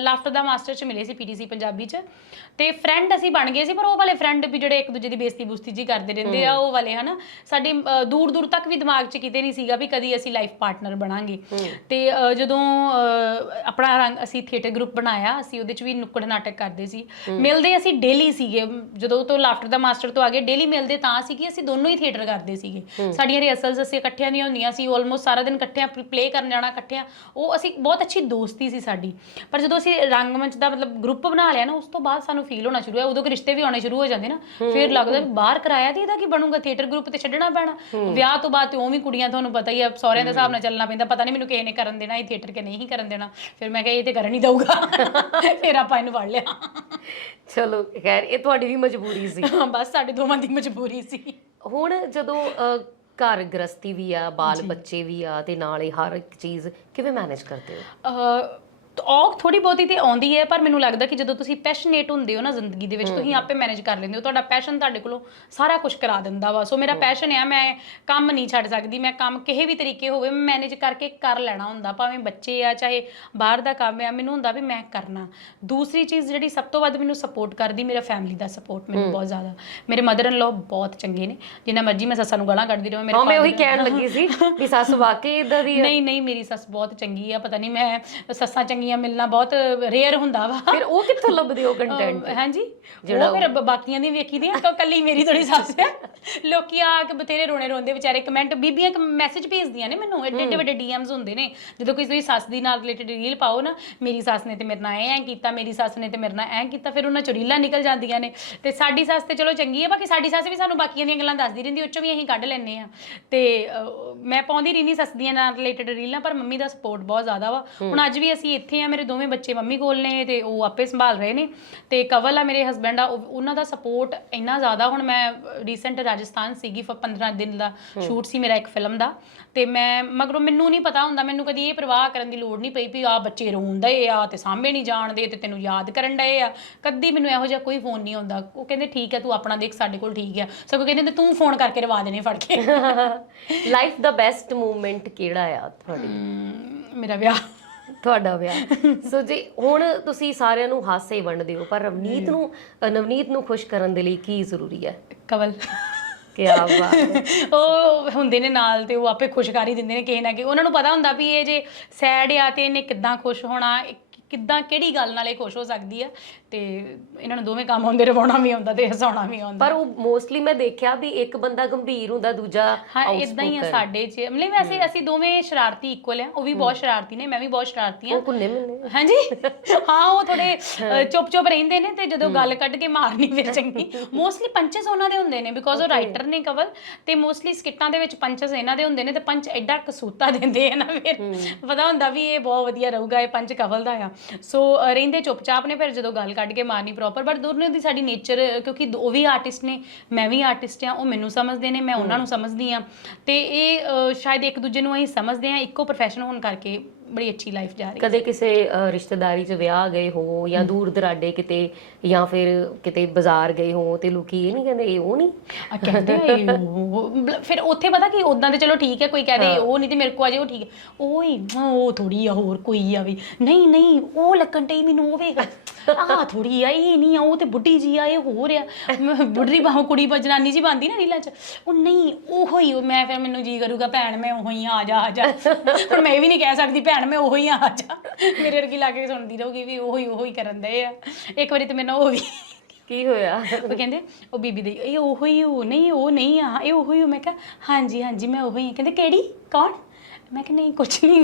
ਲਾਫਟਰ ਦਾ ਮਾਸਟਰ ਚ ਮਿਲੇ ਸੀ ਪੀਟੀਸੀ ਪੰਜਾਬੀ ਚ। ਤੇ ਫਰੈਂਡ ਅਸੀਂ ਬਣ ਗਏ ਸੀ ਪਰ ਉਹ ਵਾਲੇ ਫਰੈਂਡ ਵੀ ਜਿਹੜੇ ਇੱਕ ਦੂਜੇ ਦੀ ਬੇਇੱਜ਼ਤੀ ਬੁਸਤੀ ਜੀ ਕਰਦੇ ਰਹਿੰਦੇ ਆ ਉਹ ਵਾਲੇ ਹਨਾ? ਸਾਡੇ ਦੂਰ ਦੂਰ ਤੱਕ ਵੀ ਦਿਮਾਗ 'ਚ ਕਿਤੇ ਨਹੀਂ ਸੀਗਾ ਵੀ ਕਦੀ ਅਸੀਂ ਲਾਈਫ ਪਾਰਟਨਰ ਬਣਾਂਗੇ। ਤੇ ਜਦੋਂ ਆਪਣਾ ਰੰਗ ਅਸੀਂ ਥੀਏਟਰ ਗਰੁੱਪ ਬਣਾਇਆ ਅਸੀਂ ਉਹਦੇ 'ਚ ਵੀ ਨੁੱਕੜ ਨਾਟਕ ਕਰਦੇ ਸੀ। ਮਿਲਦੇ ਅਸੀਂ ਡੇਲੀ ਸੀਗੇ ਜਦੋਂ ਤੋਂ ਲਾਫਟਰ ਦਾ ਮਾਸਟਰ ਤੋਂ ਆ ਗਏ ਡੇਲੀ ਮਿਲਦੇ ਤਾਂ ਸੀ ਕਿ ਅਸੀਂ ਦੋਨੋਂ ਹੀ ਥੀਏਟਰ ਕਰਦੇ ਸੀਗੇ। ਸਾਡੀਆਂ ਰਿਹਰਸਲਸ ਅਸੀਂ ਇਕੱਠਿਆਂ ਨਹੀਂ ਹੁੰਦੀਆਂ ਸੀ ਆਲਮੋਸਟ ਸਾਰਾ ਦਿਨ ਇਕੱਠਿਆਂ ਪਲੇ ਕਰਨ ਜਾਣਾ ਇਕੱਠਿਆਂ ਉਹ ਅਸੀਂ ਬਹੁਤ ਅੱਛੀ ਦੋਸਤੀ ਸੀ ਸਾਡੀ। ਪਰ ਜਦੋਂ ਅਸੀਂ ਰੰਗਮੰਚ ਦਾ ਮਤਲਬ ਗਰੁੱਪ ਬਣਾ ਲਿਆ ਨਾ ਉਸ ਤੋਂ ਬਾਅਦ ਸਾਨੂੰ ਫੀਲ ਹੋਣਾ ਸ਼ੁਰੂ ਹੋਇਆ ਉਦੋਂ ਕਿ ਰਿਸ਼ਤੇ ਵੀ ਆਉਣੇ ਸ਼ੁਰੂ ਹੋ ਜਾਂਦੇ ਨਾ ਫਿਰ ਲੱਗਦਾ ਵੀ ਬਾਹਰ ਕਰਾਇਆ ਤੇ ਇਹਦਾ ਕੀ ਬਣੂਗਾ ਥੀਏਟਰ ਗਰੁੱਪ ਤੇ ਛੱਡਣਾ ਪੈਣਾ। ਵਿਆਹ ਤੋਂ ਬਾਅਦ ਤੇ ਉਹ ਵੀ ਕੁੜੀਆਂ ਤੁਹਾਨੂੰ ਪਤਾ ਹੀ ਆ ਸਹੁਰਿਆਂ ਦੇ ਹਿਸਾਬ ਨਾਲ ਚੱਲਣਾ ਪੈਂਦਾ ਪਤਾ ਨਹੀਂ ਮੈਨੂੰ ਕਿਸੇ ਨੇ ਕਰਨ ਦੇਣਾ ਇਹ ਥੀਏਟਰ ਕਿ ਨਹੀਂ ਕਰਨ ਦੇਣਾ। ਫਿਰ ਮੈਂ ਕਿਹਾ ਇਹ ਤੇ ਕਰਨ ਹੀ ਦਊਗਾ। ਫਿਰ ਆਪਾਂ ਇਹਨੂੰ ਫੜ ਲਿਆ। ਚਲੋ ਖੈਰ ਇਹ ਤੁਹਾਡੀ ਵੀ ਮਜਬੂਰੀ ਸੀ। ਹਾਂ, ਬਸ ਸਾਡੇ ਦੋਵਾਂ ਦੀ ਮਜਬੂਰੀ ਸੀ। ਹੁਣ ਜਦੋਂ ਘਰ ਗ੍ਰਸਤੀ ਵੀ ਆ ਬਾਲ ਬੱਚੇ ਵੀ ਆ ਤੇ ਨਾਲੇ ਹਰ ਇੱਕ ਚੀਜ਼ ਕਿਵੇਂ ਮੈਨੇਜ ਕਰਦੇ ਹੋ? ਔਖ ਥੋੜੀ ਬਹੁਤੀ ਤੇ ਆਉਂਦੀ ਹੈ ਪਰ ਮੈਨੂੰ ਲੱਗਦਾ ਕਿ ਜਦੋਂ ਤੁਸੀਂ ਪੈਸ਼ਨੇਟ ਹੁੰਦੇ ਹੋ ਨਾ ਜ਼ਿੰਦਗੀ ਦੇ ਵਿੱਚ ਤੁਸੀਂ ਆਪੇ ਮੈਨੇਜ ਕਰ ਲੈਂਦੇ ਹੋ। ਤੁਹਾਡਾ ਪੈਸ਼ਨ ਤੁਹਾਡੇ ਕੋਲੋਂ ਸਾਰਾ ਕੁਝ ਕਰਾ ਦਿੰਦਾ ਵਾ। ਸੋ ਮੇਰਾ ਪੈਸ਼ਨ ਹੈ ਮੈਂ ਕੰਮ ਨਹੀਂ ਛੱਡ ਸਕਦੀ। ਮੈਂ ਕੰਮ ਕਿਸੇ ਵੀ ਤਰੀਕੇ ਹੋਵੇ ਮੈਂ ਮੈਨੇਜ ਕਰਕੇ ਕਰ ਲੈਣਾ ਹੁੰਦਾ। ਭਾਵੇਂ ਬੱਚੇ ਆ ਚਾਹੇ ਬਾਹਰ ਦਾ ਕੰਮ ਆ ਮੈਨੂੰ ਹੁੰਦਾ ਵੀ ਮੈਂ ਕਰਨਾ। ਦੂਸਰੀ ਚੀਜ਼ ਜਿਹੜੀ ਸਭ ਤੋਂ ਵੱਧ ਮੈਨੂੰ ਸਪੋਰਟ ਕਰਦੀ ਮੇਰਾ ਫੈਮਿਲੀ ਦਾ ਸਪੋਰਟ ਮੈਨੂੰ ਬਹੁਤ ਜ਼ਿਆਦਾ। ਮੇਰੇ ਮਦਰ ਇਨ ਲਾ ਬਹੁਤ ਚੰਗੇ ਨੇ। ਜਿੰਨਾ ਮਰਜ਼ੀ ਮੈਂ ਸੱਸਾਂ ਨੂੰ ਗਾਲਾਂ ਕੱਢਦੀ ਰਹਾਂ ਮੇਰੇ ਹਾਂ ਮੈਂ ਉਹੀ ਕਹਿਣ ਲੱਗੀ ਸੀ ਵੀ ਸੱਸ ਵਾਕਈ ਇਦਾਂ ਦੀ ਨਹੀਂ ਨਹੀਂ ਮੇਰੀ ਸੱਸ ਬਹੁਤ ਚੰਗੀ ਆ। ਪਤਾ ਨਹੀਂ ਮੈਂ ਸੱਸਾਂ ਚੰਗੀਆਂ ਮਿਲਣਾ ਬਹੁਤ ਰੇਅਰ ਹੁੰਦਾ ਵਾ। ਫਿਰ ਉਹ ਕਿੱਥੋਂ ਲੱਭਦੇ ਹੋ ਕੰਟੈਂਟ ਹਾਂਜੀ। ਜਿਹੜਾ ਫਿਰ ਬ- ਬਾਕੀਆਂ ਦੀ ਵੇਖੀ ਦੀਆਂ ਕ- ਕੱਲੀ ਮੇਰੀ ਥੋੜੀ ਸੱਸ ਹੈ ਲੋਕੀ ਆ ਕੇ ਬਥੇਰੇ ਰੋਣੇ ਰੋਂਦੇ ਵਿਚਾਰੇ ਕਮੈਂਟ ਬੀਬੀਆਂ ਮੈਸੇਜ ਭੇਜਦੀਆਂ ਨੇ ਮੈਨੂੰ ਐਡੇ ਐਡੇ ਵੱਡੇ ਡੀਐਮਸ ਹੁੰਦੇ ਨੇ। ਜਦੋਂ ਕੋਈ ਤੁਸੀਂ ਸੱਸ ਦੀ ਨਾਲ ਰਿਲੇਟਡ ਰੀਲ ਪਾਓ ਨਾ ਮੇਰੀ ਸੱਸ ਨੇ ਤੇ ਮੇਰੇ ਨਾਲ ਐਂ ਕੀਤਾ ਮੇਰੀ ਸੱਸ ਨੇ ਤੇ ਮੇਰੇ ਨਾਲ ਐਂ ਕੀਤਾ ਫਿਰ ਉਹਨਾਂ ਚੋਂ ਰੀਲਾਂ ਨਿਕਲ ਜਾਂਦੀਆਂ ਨੇ। ਤੇ ਸਾਡੀ ਸੱਸ ਤੇ ਚਲੋ ਚੰਗੀ ਹੈ ਬਾਕੀ ਸਾਡੀ ਸੱਸ ਵੀ ਸਾਨੂੰ ਬਾਕੀਆਂ ਦੀਆਂ ਗੱਲਾਂ ਦੱਸਦੀ ਰਹਿੰਦੀ ਉਹ ਚੋਂ ਵੀ ਅਸੀਂ ਕੱਢ ਲੈਂਦੇ ਆ। ਤੇ ਅਹ, ਮੈਂ ਪਾਉਂਦੀ ਰਹਿੰਦੀ ਸੱਸ ਦੀਆਂ ਨਾਲ ਰਿਲੇਟਡ ਰੀਲਾਂ ਪਰ ਮੰਮੀ ਦਾ ਸਪੋਰਟ ਬਹੁਤ ਜ਼ਿਆਦਾ ਵਾ। ਹੁਣ ਅੱਜ ਵੀ ਅਸੀਂ ਇੱਥੇ ਆ ਮੇਰੇ ਦੋਵੇਂ ਬੱਚੇ ਮੰਮੀ ਕੋਲ ਨੇ ਤੇ ਉਹ ਆਪੇ ਸੰਭਾਲ ਰਹੇ ਨੇ। ਤੇ ਕਵਲ ਆ ਮੇਰੇ ਹਸਬੰਡ ਆ ਉਹ- ਉਹਨਾਂ ਦਾ ਸਪੋਰਟ ਇੰਨਾ ਜ਼ਿਆਦਾ ਹੁਣ ਮੈਂ ਰੀਸੈਂਟ ਰਾਜਸਥਾਨ ਸੀਗੀ ਫਿਰ 15 ਦਿਨ ਦਾ ਸ਼ੂਟ ਸੀ ਮੇਰਾ ਇੱਕ ਫਿਲਮ ਦਾ। ਤੇ ਮੈਂ ਮਗਰੋਂ ਮੈਨੂੰ ਨਹੀਂ ਪਤਾ ਹੁੰਦਾ ਮੈਨੂੰ ਕਦੀ ਇਹ ਪ੍ਰਵਾਹ ਕਰਨ ਦੀ ਲੋੜ ਨਹੀਂ ਪਈ ਵੀ ਆ ਬੱਚੇ ਰੋਂਦੇ ਆ ਤੇ ਸਾਹਮਣੇ ਨਹੀਂ ਜਾਣਦੇ ਤੇ ਤੈਨੂੰ ਯਾਦ ਕਰਨ ਡਏ ਆ। ਕਦੀ ਮੈਨੂੰ ਇਹੋ ਜਿਹਾ ਕੋਈ ਫੋਨ ਨਹੀਂ ਆਉਂਦਾ। ਉਹ ਕਹਿੰਦੇ ਠੀਕ ਹੈ ਤੂੰ ਆਪਣਾ ਦੇਖ ਸਾਡੇ ਕੋਲ ਠੀਕ ਹੈ ਸਗੋਂ ਕਹਿੰਦੇ ਤੇ ਤੂੰ ਫੋਨ ਕਰਕੇ ਰਵਾ ਦੇਣੇ ਫੜ ਕੇ। ਲਾਈਫ ਦਾ ਬੈਸਟ ਮੂਮੈਂਟ ਕਿਹੜਾ ਆ ਤੁਹਾਡੀ ਮੇਰਾ ਵਿਆਹ। ਤੁਹਾਡਾ ਵਿਆਹ। ਸੋ ਜੀ ਹੁਣ ਤੁਸੀਂ ਸਾਰਿਆਂ ਨੂੰ ਹਾਸੇ ਵੰਡਦੇ ਹੋ ਪਰ ਰਵਨੀਤ ਨੂੰ ਨਵਨੀਤ ਨੂੰ ਖੁਸ਼ ਕਰਨ ਦੇ ਲਈ ਕੀ ਜ਼ਰੂਰੀ ਹੈ? ਕਵਲ। ਕੀ ਬਾਤ ਉਹ ਹੁੰਦੇ ਨੇ ਨਾਲ ਤੇ ਉਹ ਆਪੇ ਖੁਸ਼ਕਾਰੀ ਦਿੰਦੇ ਨੇ ਕਿਸੇ ਨਾ ਕਿ ਉਹਨਾਂ ਨੂੰ ਪਤਾ ਹੁੰਦਾ ਵੀ ਇਹ ਜੇ ਸੈਡ ਆ ਤੇ ਇਹਨੇ ਕਿੱਦਾਂ ਖੁਸ਼ ਹੋਣਾ ਕਿੱਦਾਂ ਕਿਹੜੀ ਗੱਲ ਨਾਲ ਇਹ ਖੁਸ਼ ਹੋ ਸਕਦੀ ਆ। ਤੇ ਇਹਨਾਂ ਨੂੰ ਦੋਵੇਂ ਕੰਮ ਆਉਂਦੇ ਰਵਾਉਣਾ ਵੀ ਆਉਂਦਾ ਤੇ ਹਸਾਉਣਾ ਵੀ ਆਉਂਦਾ। ਪਰ ਉਹ ਮੋਸਟਲੀ ਮੈਂ ਦੇਖਿਆ ਵੀ ਇੱਕ ਬੰਦਾ ਗੰਭੀਰ ਹੁੰਦਾ ਦੂਜਾ ਹਾਂ ਇਦਾਂ ਹੀ ਆ ਸਾਡੇ ਚ। ਮਤਲਬ ਵੈਸੇ ਅਸੀਂ ਦੋਵੇਂ ਸ਼ਰਾਰਤੀ ਇਕੁਅਲ ਆ ਉਹ ਵੀ ਬਹੁਤ ਸ਼ਰਾਰਤੀ ਨੇ ਮੈਂ ਵੀ ਬਹੁਤ ਸ਼ਰਾਰਤੀ ਆ। ਉਹ ਕੁੰਨੇ ਮਿਲਨੇ ਹਾਂਜੀ। ਹਾਂ ਉਹ ਥੋੜੇ ਚੁੱਪ ਚੁੱਪ ਰਹਿੰਦੇ ਨੇ ਤੇ ਜਦੋਂ ਗੱਲ ਕੱਢ ਕੇ ਮਾਰਨੀ ਫਿਰ ਚੰਗੀ। ਮੋਸਟਲੀ ਪੰਚਸ ਉਹਨਾਂ ਦੇ ਹੁੰਦੇ ਨੇ ਬਿਕੋਜ਼ ਉਹ ਰਾਈਟਰ ਨੇ ਕਵਲ। ਤੇ ਮੋਸਟਲੀ ਸਕਿੱਟਾਂ ਦੇ ਵਿੱਚ ਪੰਚਸ ਇਹਨਾਂ ਦੇ ਹੁੰਦੇ ਨੇ ਤੇ ਪੰਚ ਐਡਾ ਕਸੂਤਾ ਦਿੰਦੇ ਆ ਨਾ ਫਿਰ। ਪਤਾ ਹੁੰਦਾ ਵੀ ਇਹ ਬਹੁਤ ਵਧੀਆ ਰਹੂਗਾ ਇਹ ਪੰਚ ਕਵਲ ਦਾ ਆ। ਸੋ ਰਹਿੰਦੇ ਚੁੱਪਚਾਪ ਨੇ ਫਿਰ ਜਦੋਂ ਗੱਲ ਕੱਢ ਕੇ ਮਾਰਨੀ ਪ੍ਰੋਪਰ ਬਟ ਦੋਨੋਂ ਦੀ ਸਾਡੀ ਨੇਚਰ ਕਿਉਂਕਿ ਉਹ ਵੀ ਆਰਟਿਸਟ ਨੇ ਮੈਂ ਵੀ ਆਰਟਿਸਟ ਆ ਉਹ ਮੈਨੂੰ ਸਮਝਦੇ ਨੇ ਮੈਂ ਉਹਨਾਂ ਨੂੰ ਸਮਝਦੀ ਆ ਤੇ ਇਹ ਅ, ਸ਼ਾਇਦ ਇੱਕ ਦੂਜੇ ਨੂੰ ਅਸੀਂ ਸਮਝਦੇ ਆ ਇੱਕੋ ਪ੍ਰੋਫੈਸ਼ਨ ਹੋਣ ਕਰਕੇ ਬੜੀ ਅੱਛੀ ਲਾਈਫ ਜਾ ਰਹੀ ਹੈ ਕਦੇ ਕਿਸੇ ਰਿਸ਼ਤੇਦਾਰੀ 'ਚ ਵਿਆਹ ਗਏ ਹੋ ਜਾਂ ਦੂਰ ਦਰਾਡੇ ਕਿਤੇ ਜਾਂ ਫਿਰ ਕਿਤੇ ਬਾਜ਼ਾਰ ਗਏ ਹੋ ਤੇ ਲੋਕੀ ਇਹ ਨਹੀਂ ਕਹਿੰਦੇ ਇਹ ਉਹ ਨਹੀਂ ਆ ਕਹਿੰਦੇ ਆ ਇਹ ਉਹ ਮਤਲਬ ਫਿਰ ਉੱਥੇ ਪਤਾ ਕੀ ਉਦਾਂ ਤੇ ਚਲੋ ਠੀਕ ਹੈ ਕੋਈ ਕਹਦੇ ਉਹ ਨਹੀਂ ਤੇ ਮੇਰੇ ਕੋ ਅਜੇ ਉਹ ਠੀਕ ਹੈ। ਓਏ ਉਹ ਥੋੜੀ ਆ ਹੋਰ ਕੋਈ ਆ ਵੀ। ਨਹੀਂ ਨਹੀਂ ਉਹ ਲੱਗਣ ਟਈ ਮੈਨੂੰ ਉਹ ਵੇਖ। ਆਹ ਥੋੜੀ ਆ ਇਹ ਨਹੀਂ ਆ ਉਹ ਤੇ ਬੁੱਢੀ ਜੀ ਆ ਇਹ ਹੋਰ ਆ। ਮੈਂ ਬੁੱਢੀ ਬਾਹੋਂ ਕੁੜੀ ਬਾ ਜਨਾਨੀ ਜੀ ਬੰਦੀ ਨਾ ਰੀਲਾਂ ਚ। ਉਹ ਨਹੀਂ ਉਹੋ ਹੀ ਉਹ ਮੈਂ ਫਿਰ ਮੈਨੂੰ ਜੀ ਕਰੂਗਾ ਭੈਣ ਮੈਂ ਉਹੋ ਹੀ ਆ ਆ ਜਾ ਆ ਜਾ। ਹੁਣ ਮੈਂ ਇਹ ਵੀ ਨਹੀਂ ਕਹਿ ਸਕਦੀ ਭੈਣ ਮੈਂ ਉਹੋ ਆ ਆ ਜਾ। ਮੇਰੇ ਵਰਗੀ ਲਾ ਕੇ ਸੁਣਦੀ ਰਹੂਗੀ ਵੀ ਉਹੋ ਉਹੋ ਕਰਨ ਦੇ ਆ। ਇੱਕ ਵਾਰੀ ਤੇ ਮੈਨੂੰ ਉਹ ਵੀ ਕੀ ਹੋਇਆ? ਉਹ ਕਹਿੰਦੇ ਉਹ ਬੀਬੀ ਦੇ ਇਹ ਉਹੋ ਉਹ ਨਹੀਂ ਉਹ ਨਹੀਂ ਆ ਇਹ ਉਹੋ ਉਹ। ਮੈਂ ਕਿਹਾ ਹਾਂਜੀ ਹਾਂਜੀ ਮੈਂ ਉਹੋ ਹਾਂ ਕਹਿੰਦੇ ਕਿਹੜੀ? ਕੌਣ? ਮੈਂ ਕਿਹਾ ਨਹੀਂ ਕੁਛ ਨਹੀਂ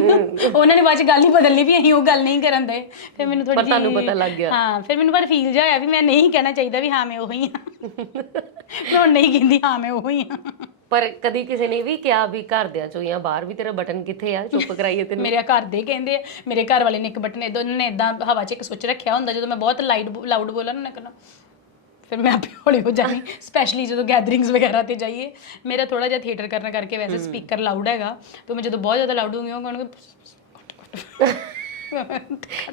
ਉਹਨਾਂ ਨੇ ਬਾਅਦ ਚ ਗੱਲ ਹੀ ਬਦਲ ਲਈ ਵੀ ਅਸੀਂ ਉਹ ਗੱਲ ਨਹੀਂ ਕਰਨ ਦੇ ਫਿਰ ਮੈਨੂੰ ਥੋੜੀ ਪਰ ਤੁਹਾਨੂੰ ਪਤਾ ਲੱਗ ਗਿਆ। ਹਾਂ ਫਿਰ ਮੈਨੂੰ ਪਰ ਫੀਲ ਜਿਹਾ ਹੋਇਆ ਵੀ ਮੈਂ ਨਹੀਂ ਕਹਿਣਾ ਚਾਹੀਦਾ ਵੀ ਹਾਂ ਮੈਂ ਉਹੋ ਹੀ ਮੈਂ ਹੁਣ ਨਹੀਂ ਕਹਿੰਦੀ ਹਾਂ ਮੈਂ ਉਹੋ ਹਾਂ ਪਰ ਕਦੀ ਕਿਸੇ ਨੇ ਵੀ ਕਿਹਾ ਵੀ ਘਰਦਿਆਂ ਚੋਂ ਜਾਂ ਬਾਹਰ ਵੀ ਤੇਰਾ ਬਟਨ ਕਿੱਥੇ ਆ? ਚੁੱਪ ਕਰਾਈਏ ਤੈਨੂੰ। ਮੇਰੇ ਘਰ ਦੇ ਕਹਿੰਦੇ ਆ, ਮੇਰੇ ਘਰ ਵਾਲੇ ਨੇ ਇੱਕ ਬਟਨ ਇਦਾਂ ਨੇ ਇਦਾਂ ਹਵਾ 'ਚ ਇੱਕ ਸੁੱਚ ਰੱਖਿਆ ਹੁੰਦਾ ਜਦੋਂ ਮੈਂ ਬਹੁਤ ਲਾਈਟ ਲਾਊਡ ਬੋਲਾਂ ਨਾ ਕਰਨਾ ਫਿਰ ਮੈਂ ਆਪੇ ਹੌਲੀ ਹੋ ਜਾਣੀ ਸਪੈਸ਼ਲੀ ਜਦੋਂ ਗੈਦਰਿੰਗਸ ਵਗੈਰਾ ਤੇ ਜਾਈਏ। ਮੇਰਾ ਥੋੜਾ ਜਿਹਾ ਥੀਏਟਰ ਕਰਨ ਕਰਕੇ ਵੈਸੇ ਸਪੀਕਰ ਲਾਊਡ ਹੈਗਾ ਤੇ ਮੈਂ ਜਦੋਂ ਬਹੁਤ ਜ਼ਿਆਦਾ ਲਾਊਡ ਹੋਊਂਗੀ ਉਹ ਕਹਣਗੇ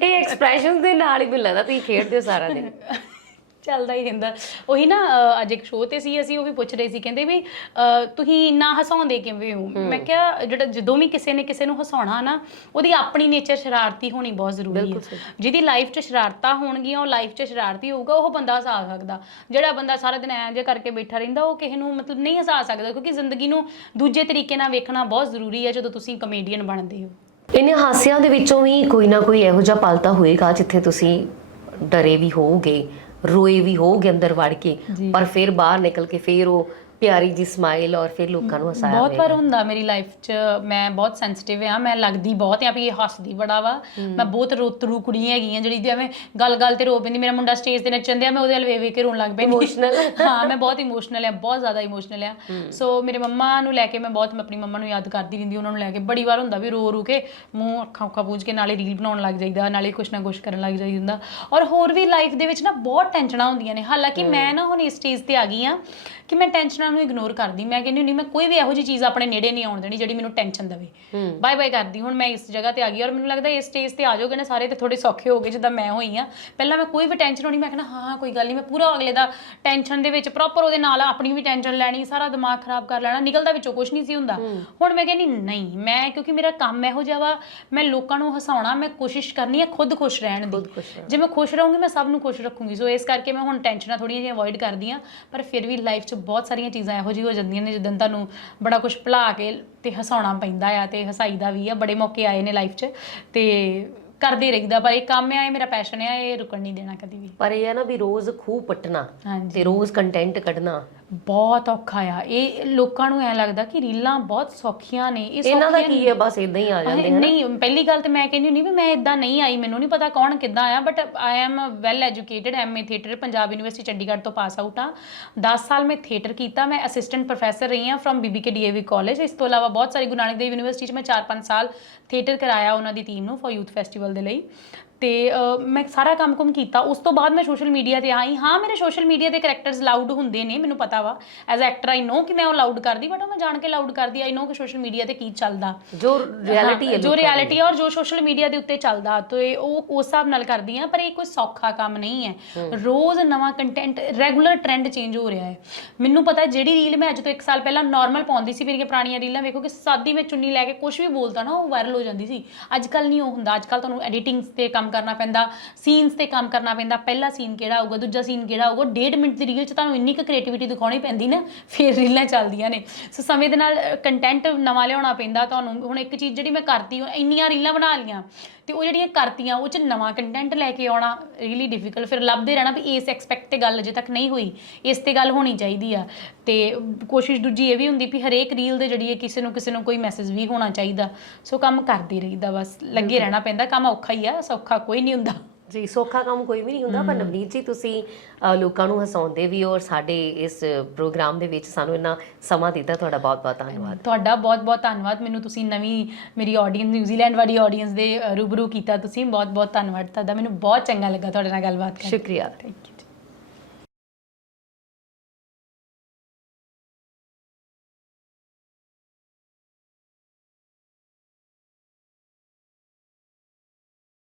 ਇਹ ਐਕਸਪ੍ਰੈਸ਼ਨਸ ਦੇ ਨਾਲ ਹੀ ਮੈਨੂੰ ਲੱਗਦਾ ਤੁਸੀਂ ਖੇਡਦੇ ਹੋ ਸਾਰਾ ਦਿਨ। ਚੱਲਦਾ ਹੀ ਰਹਿੰਦਾ। ਉਹੀ ਨਾ ਅੱਜ ਇੱਕ ਸ਼ੋਅ ਤੇ ਸੀ ਅਸੀਂ ਉਹ ਵੀ ਪੁੱਛ ਰਹੇ ਸੀ ਕਹਿੰਦੇ ਵੀ ਤੁਸੀਂ ਇੰਨਾ ਹਸਾਉਂਦੇ ਕਿਵੇਂ ਹੋ? ਮੈਂ ਕਿਹਾ ਜਿਹੜਾ ਜਦੋਂ ਵੀ ਕਿਸੇ ਨੇ ਕਿਸੇ ਨੂੰ ਹਸਾਉਣਾ ਨਾ ਉਹਦੀ ਆਪਣੀ ਨੇਚਰ ਸ਼ਰਾਰਤੀ ਹੋਣੀ ਬਹੁਤ ਜ਼ਰੂਰੀ ਹੈ। ਜਿਹਦੀ ਲਾਈਫ 'ਚ ਸ਼ਰਾਰਤਾਂ ਹੋਣਗੀਆਂ ਉਹ ਲਾਈਫ 'ਚ ਸ਼ਰਾਰਤੀ ਹੋਊਗਾ ਉਹ ਬੰਦਾ ਹਸਾ ਸਕਦਾ। ਜਿਹੜਾ ਬੰਦਾ ਸਾਰਾ ਦਿਨ ਐਂ ਜੇ ਕਰਕੇ ਬੈਠਾ ਰਹਿੰਦਾ ਉਹ ਕਿਸੇ ਨੂੰ ਮਤਲਬ ਨਹੀਂ ਹਸਾ ਸਕਦਾ ਕਿਉਂਕਿ ਜ਼ਿੰਦਗੀ ਨੂੰ ਦੂਜੇ ਤਰੀਕੇ ਨਾਲ ਵੇਖਣਾ ਬਹੁਤ ਜ਼ਰੂਰੀ ਹੈ ਜਦੋਂ ਤੁਸੀਂ ਕਮੇਡੀਅਨ ਬਣਦੇ ਹੋ। ਇਹਨੇ ਹਾਸਿਆਂ ਦੇ ਵਿੱਚੋਂ ਵੀ ਕੋਈ ਨਾ ਕੋਈ ਇਹੋ ਜਿਹਾ ਪਲ ਤਾਂ ਹੋਏਗਾ ਜਿੱਥੇ ਤੁਸੀਂ ਡਰੇ ਵੀ ਹੋਵੋਗੇ। ਰੋਏ ਵੀ ਹੋਵੋਗੇ ਅੰਦਰ ਵੜ ਕੇ ਪਰ ਫਿਰ ਬਾਹਰ ਨਿਕਲ ਕੇ ਫਿਰ ਉਹ ਪਿਆਰੀ ਜੀ ਸਮਾਈਲ ਔਰ ਫਿਰ ਲੋਕਾਂ ਨੂੰ ਹਸਾਇਆ ਬਹੁਤ ਵਾਰ। ਹੁੰਦਾ ਮੇਰੀ ਲਾਈਫ 'ਚ ਮੈਂ ਬਹੁਤ ਸੈਂਸਿਟਿਵ ਆ ਮੈਂ ਲੱਗਦੀ ਬਹੁਤ ਆ ਵੀ ਇਹ ਹੱਸਦੀ ਬੜਾ ਵਾ। ਮੈਂ ਬਹੁਤ ਰੋਤਰੂ ਕੁੜੀ ਹੈਗੀ ਆ ਜਿਹੜੀ ਜਿਵੇਂ ਗੱਲ-ਗੱਲ ਤੇ ਰੋ ਪੈਂਦੀ ਮੇਰਾ ਮੁੰਡਾ ਸਟੇਜ ਤੇ ਨੱਚਣ ਦਿਆ ਮੈਂ ਉਹਦੇ ਵੱਲ ਵੇਖ ਕੇ ਰੋਣ ਲੱਗ ਪੈਂਦੀ। Emotional। ਹਾਂ ਮੈਂ ਬਹੁਤ ਇਮੋਸ਼ਨਲ ਆ ਬਹੁਤ ਜ਼ਿਆਦਾ ਇਮੋਸ਼ਨਲ ਆ। ਸੋ ਮੇਰੇ ਮੰਮਾ ਨੂੰ ਲੈ ਕੇ ਮੈਂ ਬਹੁਤ ਮੈਂ ਆਪਣੀ ਮੰਮਾ ਨੂੰ ਯਾਦ ਕਰਦੀ ਰਹਿੰਦੀ ਉਹਨਾਂ ਨੂੰ ਲੈ ਕੇ। ਬੜੀ ਵਾਰ ਹੁੰਦਾ ਵੀ ਰੋ ਰੂ ਕੇ ਮੂੰਹ ਅੱਖਾਂ ਉੱਖਾਂ ਪੂੰਝ ਕੇ ਨਾਲੇ ਰੀਲ ਬਣਾਉਣ ਲੱਗ ਜਾਈਦਾ ਨਾਲੇ ਕੁਛ ਨਾ ਕੁਛ ਕਰਨ ਲੱਗ ਜਾਈਦਾ। ਔਰ ਹੋਰ ਵੀ ਲਾਈਫ ਦੇ ਵਿੱਚ ਨਾ ਬਹੁਤ ਟੈਨਸ਼ਨਾਂ ਹੁੰਦੀਆਂ ਨੇ। ਹਾਲਾਂਕਿ ਮੈਂ ਨਾ ਹੁਣ ਇਸ ਸਟੇਜ ਤੇ ਆ ਗਈ ਆ ਕਿ ਮੈਂ ਟੈਨਸ਼ਨਾਂ ਨੂੰ ਇਗਨੋਰ ਕਰਦੀ ਮੈਂ ਕਹਿੰਦੀ ਹੁੰਦੀ ਮੈਂ ਕੋਈ ਵੀ ਇਹੋ ਜਿਹੀ ਚੀਜ਼ ਆਪਣੇ ਨੇੜੇ ਨਹੀਂ ਆਉਣ ਦੇਣੀ ਜਿਹੜੀ ਮੈਨੂੰ ਟੈਨਸ਼ਨ ਦੇਵੇ। ਬਾਏ ਬਾਏ ਕਰਦੀ ਹੁਣ ਮੈਂ ਇਸ ਜਗ੍ਹਾ ਤੇ ਆ ਗਈ ਔਰ ਮੈਨੂੰ ਲੱਗਦਾ ਇਸ ਸਟੇਜ ਤੇ ਆ ਜਾਓਗੇ ਨਾ ਸਾਰੇ ਤੇ ਥੋੜੇ ਸੌਖੇ ਹੋਗੇ ਜਿੱਦਾਂ ਮੈਂ ਹੋਈ ਆ ਪਹਿਲਾਂ ਮੈਂ ਕੋਈ ਵੀ ਟੈਨਸ਼ਨ ਹੋਣੀ ਮੈਂ ਕਹਿੰਦਾ ਹਾਂ ਹਾਂ ਕੋਈ ਗੱਲ ਨਹੀਂ ਮੈਂ ਪੂਰਾ ਅਗਲੇ ਦਾ ਟੈਨਸ਼ਨ ਦੇ ਵਿੱਚ ਪ੍ਰੋਪਰ ਉਹਦੇ ਨਾਲ ਆਪਣੀ ਵੀ ਟੈਨਸ਼ਨ ਲੈਣੀ ਸਾਰਾ ਦਿਮਾਗ ਖਰਾਬ ਕਰ ਲੈਣਾ ਨਿਕਲਦਾ ਵਿੱਚੋਂ ਕੁਝ ਨਹੀਂ ਸੀ ਹੁੰਦਾ। ਹੁਣ ਮੈਂ ਕਹਿੰਦੀ ਨਹੀਂ ਮੈਂ ਕਿਉਂਕਿ ਮੇਰਾ ਕੰਮ ਇਹੋ ਜਿਹਾ ਵਾ ਮੈਂ ਲੋਕਾਂ ਨੂੰ ਹਸਾਉਣਾ ਮੈਂ ਕੋਸ਼ਿਸ਼ ਕਰਨੀ ਹੈ ਖੁਦ ਖੁਸ਼ ਰਹਿਣ ਦੀ। ਜੇ ਮੈਂ ਖੁਸ਼ ਰਹੂੰਗੀ ਮੈਂ ਸਭ ਨੂੰ ਖੁਸ਼ ਰੱਖੂੰਗੀ। ਸੋ ਇਸ ਕਰਕੇ ਮੈਂ ਹੁਣ ਟੈਨਸ਼ਨਾਂ ਥੋੜੀਆਂ ਜਿਹੀਆਂ ਅਵੋਇਡ ਕਰਦੀ ਆ ਪਰ ਫਿਰ ਵੀ ਲਾਈਫ 'ਚ ਬਹੁਤ ਸਾਰੀਆਂ ਚੀਜ਼ਾਂ ਇਹੋ ਜਿਹੀ ਹੋ ਜਾਂਦੀਆਂ ਨੇ ਜਦੋਂ ਤੁਹਾਨੂੰ ਬੜਾ ਕੁਝ ਭੁਲਾ ਕੇ ਤੇ ਹਸਾਉਣਾ ਪੈਂਦਾ ਆ ਤੇ ਹਸਾਈਦਾ ਵੀ ਆ ਬੜੇ ਮੌਕੇ ਆਏ ਨੇ ਲਾਈਫ 'ਚ ਤੇ ਕਰਦੇ ਰਹੀਦਾ ਪਰ ਇਹ ਕੰਮ ਆ ਇਹ ਮੇਰਾ ਪੈਸ਼ਨ ਆ ਇਹ ਰੁਕਣ ਨਹੀਂ ਦੇਣਾ ਕਦੀ ਵੀ। ਪਰ ਇਹ ਹੈ ਨਾ ਵੀ ਰੋਜ਼ ਖੂਹ ਪੱਟਣਾ ਹਾਂਜੀ। ਤੇ ਰੋਜ਼ ਕੰਟੈਂਟ ਕੱਢਣਾ। ਬਹੁਤ ਔਖਾ ਆ। ਇਹ ਲੋਕਾਂ ਨੂੰ ਐ ਲੱਗਦਾ ਕਿ ਰੀਲਾਂ ਬਹੁਤ ਸੌਖੀਆਂ ਨੇ ਇਹ ਇਹਨਾਂ ਦਾ ਸੌਖੀਆਂ ਕੀ ਹੈ? ਬਸ ਇਦਾਂ ਹੀ ਆ ਜਾਂਦੇ ਹਨ। ਨਹੀਂ ਪਹਿਲੀ ਗੱਲ ਤੇ ਮੈਂ ਕਹਿੰਦੀ ਹੁੰਦੀ ਵੀ ਮੈਂ ਇਦਾਂ ਨਹੀਂ ਆਈ ਮੈਨੂੰ ਨਹੀਂ ਪਤਾ ਕੌਣ ਕਿੱਦਾਂ ਆਇਆ but I am well educated MA theatre Punjab university Chandigarh ਤੋਂ ਪਾਸ ਆਊਟ ਆ 10 ਸਾਲ ਮੈਂ ਥੀਏਟਰ ਕੀਤਾ ਮੈਂ ਅਸਿਸਟੈਂਟ ਪ੍ਰੋਫੈਸਰ ਰਹੀ ਹਾਂ ਫਰਮ ਬੀਬੀਕੇ ਡੀਏਵੀ ਕਾਲਜ ਇਸ ਤੋਂ ਇਲਾਵਾ ਬਹੁਤ ਸਾਰੀ ਗੁਰੂ ਨਾਨਕ ਦੇਵ ਯੂਨੀਵਰਸਿਟੀ 'ਚ ਮੈਂ 4-5 ਸਾਲ ਥੀਏਟਰ ਕਰਾਇਆ ਉਹਨਾਂ ਦੀ ਟੀਮ ਨੂੰ ਫॉर ਯੂਥ ਫੈਸਟੀਵਲ ਦੇ ਲਈ। ਤੇ ਮੈਂ ਸਾਰਾ ਕੰਮ ਕੁਮ ਕੀਤਾ। ਉਸ ਤੋਂ ਬਾਅਦ ਮੈਂ ਸੋਸ਼ਲ ਮੀਡੀਆ ਤੇ ਆਈ। ਹਾਂ ਮੇਰੇ ਸੋਸ਼ਲ ਮੀਡੀਆ ਤੇ ਕੈਰੈਕਟਰਸ ਲਾਊਡ ਹੁੰਦੇ ਨੇ ਮੈਨੂੰ ਪਤਾ ਵਾ। ਐਜ਼ ਐਕਟਰ ਆਈ ਨੋ ਕਿ ਮੈਂ ਉਹ ਲਾਊਡ ਕਰਦੀ ਬਟ ਉਹ ਮੈਂ ਜਾਣ ਕੇ ਲਾਊਡ ਕਰਦੀ। ਆਈ ਨੋ ਕਿ ਸੋਸ਼ਲ ਮੀਡੀਆ ਤੇ ਕੀ ਚੱਲਦਾ। ਜੋ ਰਿਐਲਿਟੀ ਹੈ ਜੋ ਰਿਐਲਿਟੀ ਹੈ ਔਰ ਜੋ ਸੋਸ਼ਲ ਮੀਡੀਆ ਦੇ ਉੱਤੇ ਚੱਲਦਾ। ਤੇ ਉਹ ਉਸ ਹਿਸਾਬ ਨਾਲ ਕਰਦੀ ਆ ਪਰ ਇਹ ਕੋਈ ਸੌਖਾ ਕੰਮ ਨਹੀਂ ਹੈ। ਰੋਜ਼ ਨਵਾਂ ਕੰਟੈਂਟ ਰੈਗੂਲਰ ਟ੍ਰੈਂਡ ਚੇਂਜ ਹੋ ਰਿਹਾ ਹੈ। ਮੈਨੂੰ ਪਤਾ ਜਿਹੜੀ ਰੀਲ ਮੈਂ ਅੱਜ ਤੋਂ 1 ਸਾਲ ਪਹਿਲਾਂ ਨਾਰਮਲ ਪਾਉਂਦੀ ਸੀ ਮੇਰੀਆਂ ਪੁਰਾਣੀਆਂ ਰੀਲਾਂ ਵੇਖੋ ਕਿ ਸਾਦੀ ਵਿੱਚ ਚੁੰਨੀ ਲੈ ਕੇ ਕੁਝ ਵੀ ਬੋਲਦਾ ਨਾ ਉਹ ਵਾਇਰਲ ਹੋ ਜਾਂਦੀ ਸੀ। ਅੱਜ ਕੱਲ ਨਹੀਂ ਉਹ ਹੁੰਦਾ। ਅੱਜ ਕੱਲ ਤੁਹਾਨੂੰ ਐਡੀਟਿੰਗਸ ਤੇ ਕੰਮ ਕੰਮ ਕਰਨਾ ਪੈਂਦਾ ਸੀਨਸ ਤੇ ਕੰਮ ਕਰਨਾ ਪੈਂਦਾ, ਪਹਿਲਾ ਸੀਨ ਕਿਹੜਾ ਹੋਊਗਾ, ਦੂਜਾ ਸੀਨ ਕਿਹੜਾ ਹੋਊਗਾ, ਡੇਢ ਮਿੰਟ ਦੀ ਰੀਲ 'ਚ ਤੁਹਾਨੂੰ ਇੰਨੀ ਕੁ ਕ੍ਰੀਏਟੀਵਿਟੀ ਦਿਖਾਉਣੀ ਪੈਂਦੀ ਨਾ, ਫਿਰ ਰੀਲਾਂ ਚੱਲਦੀਆਂ ਨੇ। ਸੋ ਸਮੇਂ ਦੇ ਨਾਲ ਕੰਟੈਂਟ ਨਵਾਂ ਲਿਆਉਣਾ ਪੈਂਦਾ ਤੁਹਾਨੂੰ। ਹੁਣ ਇੱਕ ਚੀਜ਼ ਜਿਹੜੀ ਮੈਂ ਕਰਤੀ ਉਹ ਇੰਨੀਆਂ ਰੀਲਾਂ ਬਣਾ ਲੀਆਂ ਤੇ ਉਹ ਜਿਹੜੀਆਂ ਕਰਤੀਆਂ ਉਹ 'ਚ ਨਵਾਂ ਕੰਟੈਂਟ ਲੈ ਕੇ ਆਉਣਾ ਰੀਲੀ ਡਿਫਿਕਲਟ ਫਿਰ ਲੱਭਦੇ ਰਹਿਣਾ ਵੀ ਇਸ ਐਕਸਪੈਕਟ ਤੇ ਗੱਲ ਅਜੇ ਤੱਕ ਨਹੀਂ ਹੋਈ ਇਸ ਤੇ ਗੱਲ ਹੋਣੀ ਚਾਹੀਦੀ ਆ। ਤੇ ਕੋਸ਼ਿਸ਼ ਦੂਜੀ ਇਹ ਵੀ ਹੁੰਦੀ ਵੀ ਹਰੇਕ ਰੀਲ ਦੇ ਜਰੀਏ ਕਿਸੇ ਨੂੰ ਕਿਸੇ ਨੂੰ ਕੋਈ ਮੈਸੇਜ ਵੀ ਹੋਣਾ ਚਾਹੀਦਾ। ਸੋ ਕੰਮ ਕਰਦੇ ਰਹੀਦਾ ਬਸ ਲੱਗੇ ਰਹਿਣਾ ਪੈਂਦਾ ਕੰਮ ਔਖਾ ਹੀ ਆ ਸੌਖਾ ਕੋਈ ਨਹੀਂ ਹੁੰਦਾ। ਜੀ ਸੌਖਾ ਕੰਮ ਕੋਈ ਵੀ ਨਹੀਂ ਹੁੰਦਾ ਪਰ ਨਵਨੀਤ ਜੀ ਤੁਸੀਂ ਲੋਕਾਂ ਨੂੰ ਹਸਾਉਂਦੇ ਵੀ ਹੋ ਔਰ ਸਾਡੇ ਇਸ ਪ੍ਰੋਗਰਾਮ ਦੇ ਵਿੱਚ ਸਾਨੂੰ ਇੰਨਾ ਸਮਾਂ ਦਿੱਤਾ ਤੁਹਾਡਾ ਬਹੁਤ-ਬਹੁਤ ਧੰਨਵਾਦ। ਤੁਹਾਡਾ ਬਹੁਤ-ਬਹੁਤ ਧੰਨਵਾਦ। ਮੈਨੂੰ ਤੁਸੀਂ ਨਵੀਂ ਮੇਰੀ ਆਡੀਅנס ਨਿਊਜ਼ੀਲੈਂਡ ਵਾਲੀ ਆਡੀਅנס ਦੇ ਰੂਬਰੂ ਕੀਤਾ ਤੁਸੀਂ। ਬਹੁਤ-ਬਹੁਤ ਧੰਨਵਾਦ ਤੁਹਾਡਾ। ਮੈਨੂੰ ਬਹੁਤ ਚੰਗਾ ਲੱਗਾ ਤੁਹਾਡੇ ਨਾਲ ਗੱਲਬਾਤ ਕਰਕੇ। ਸ਼ੁਕਰੀਆ। Thank you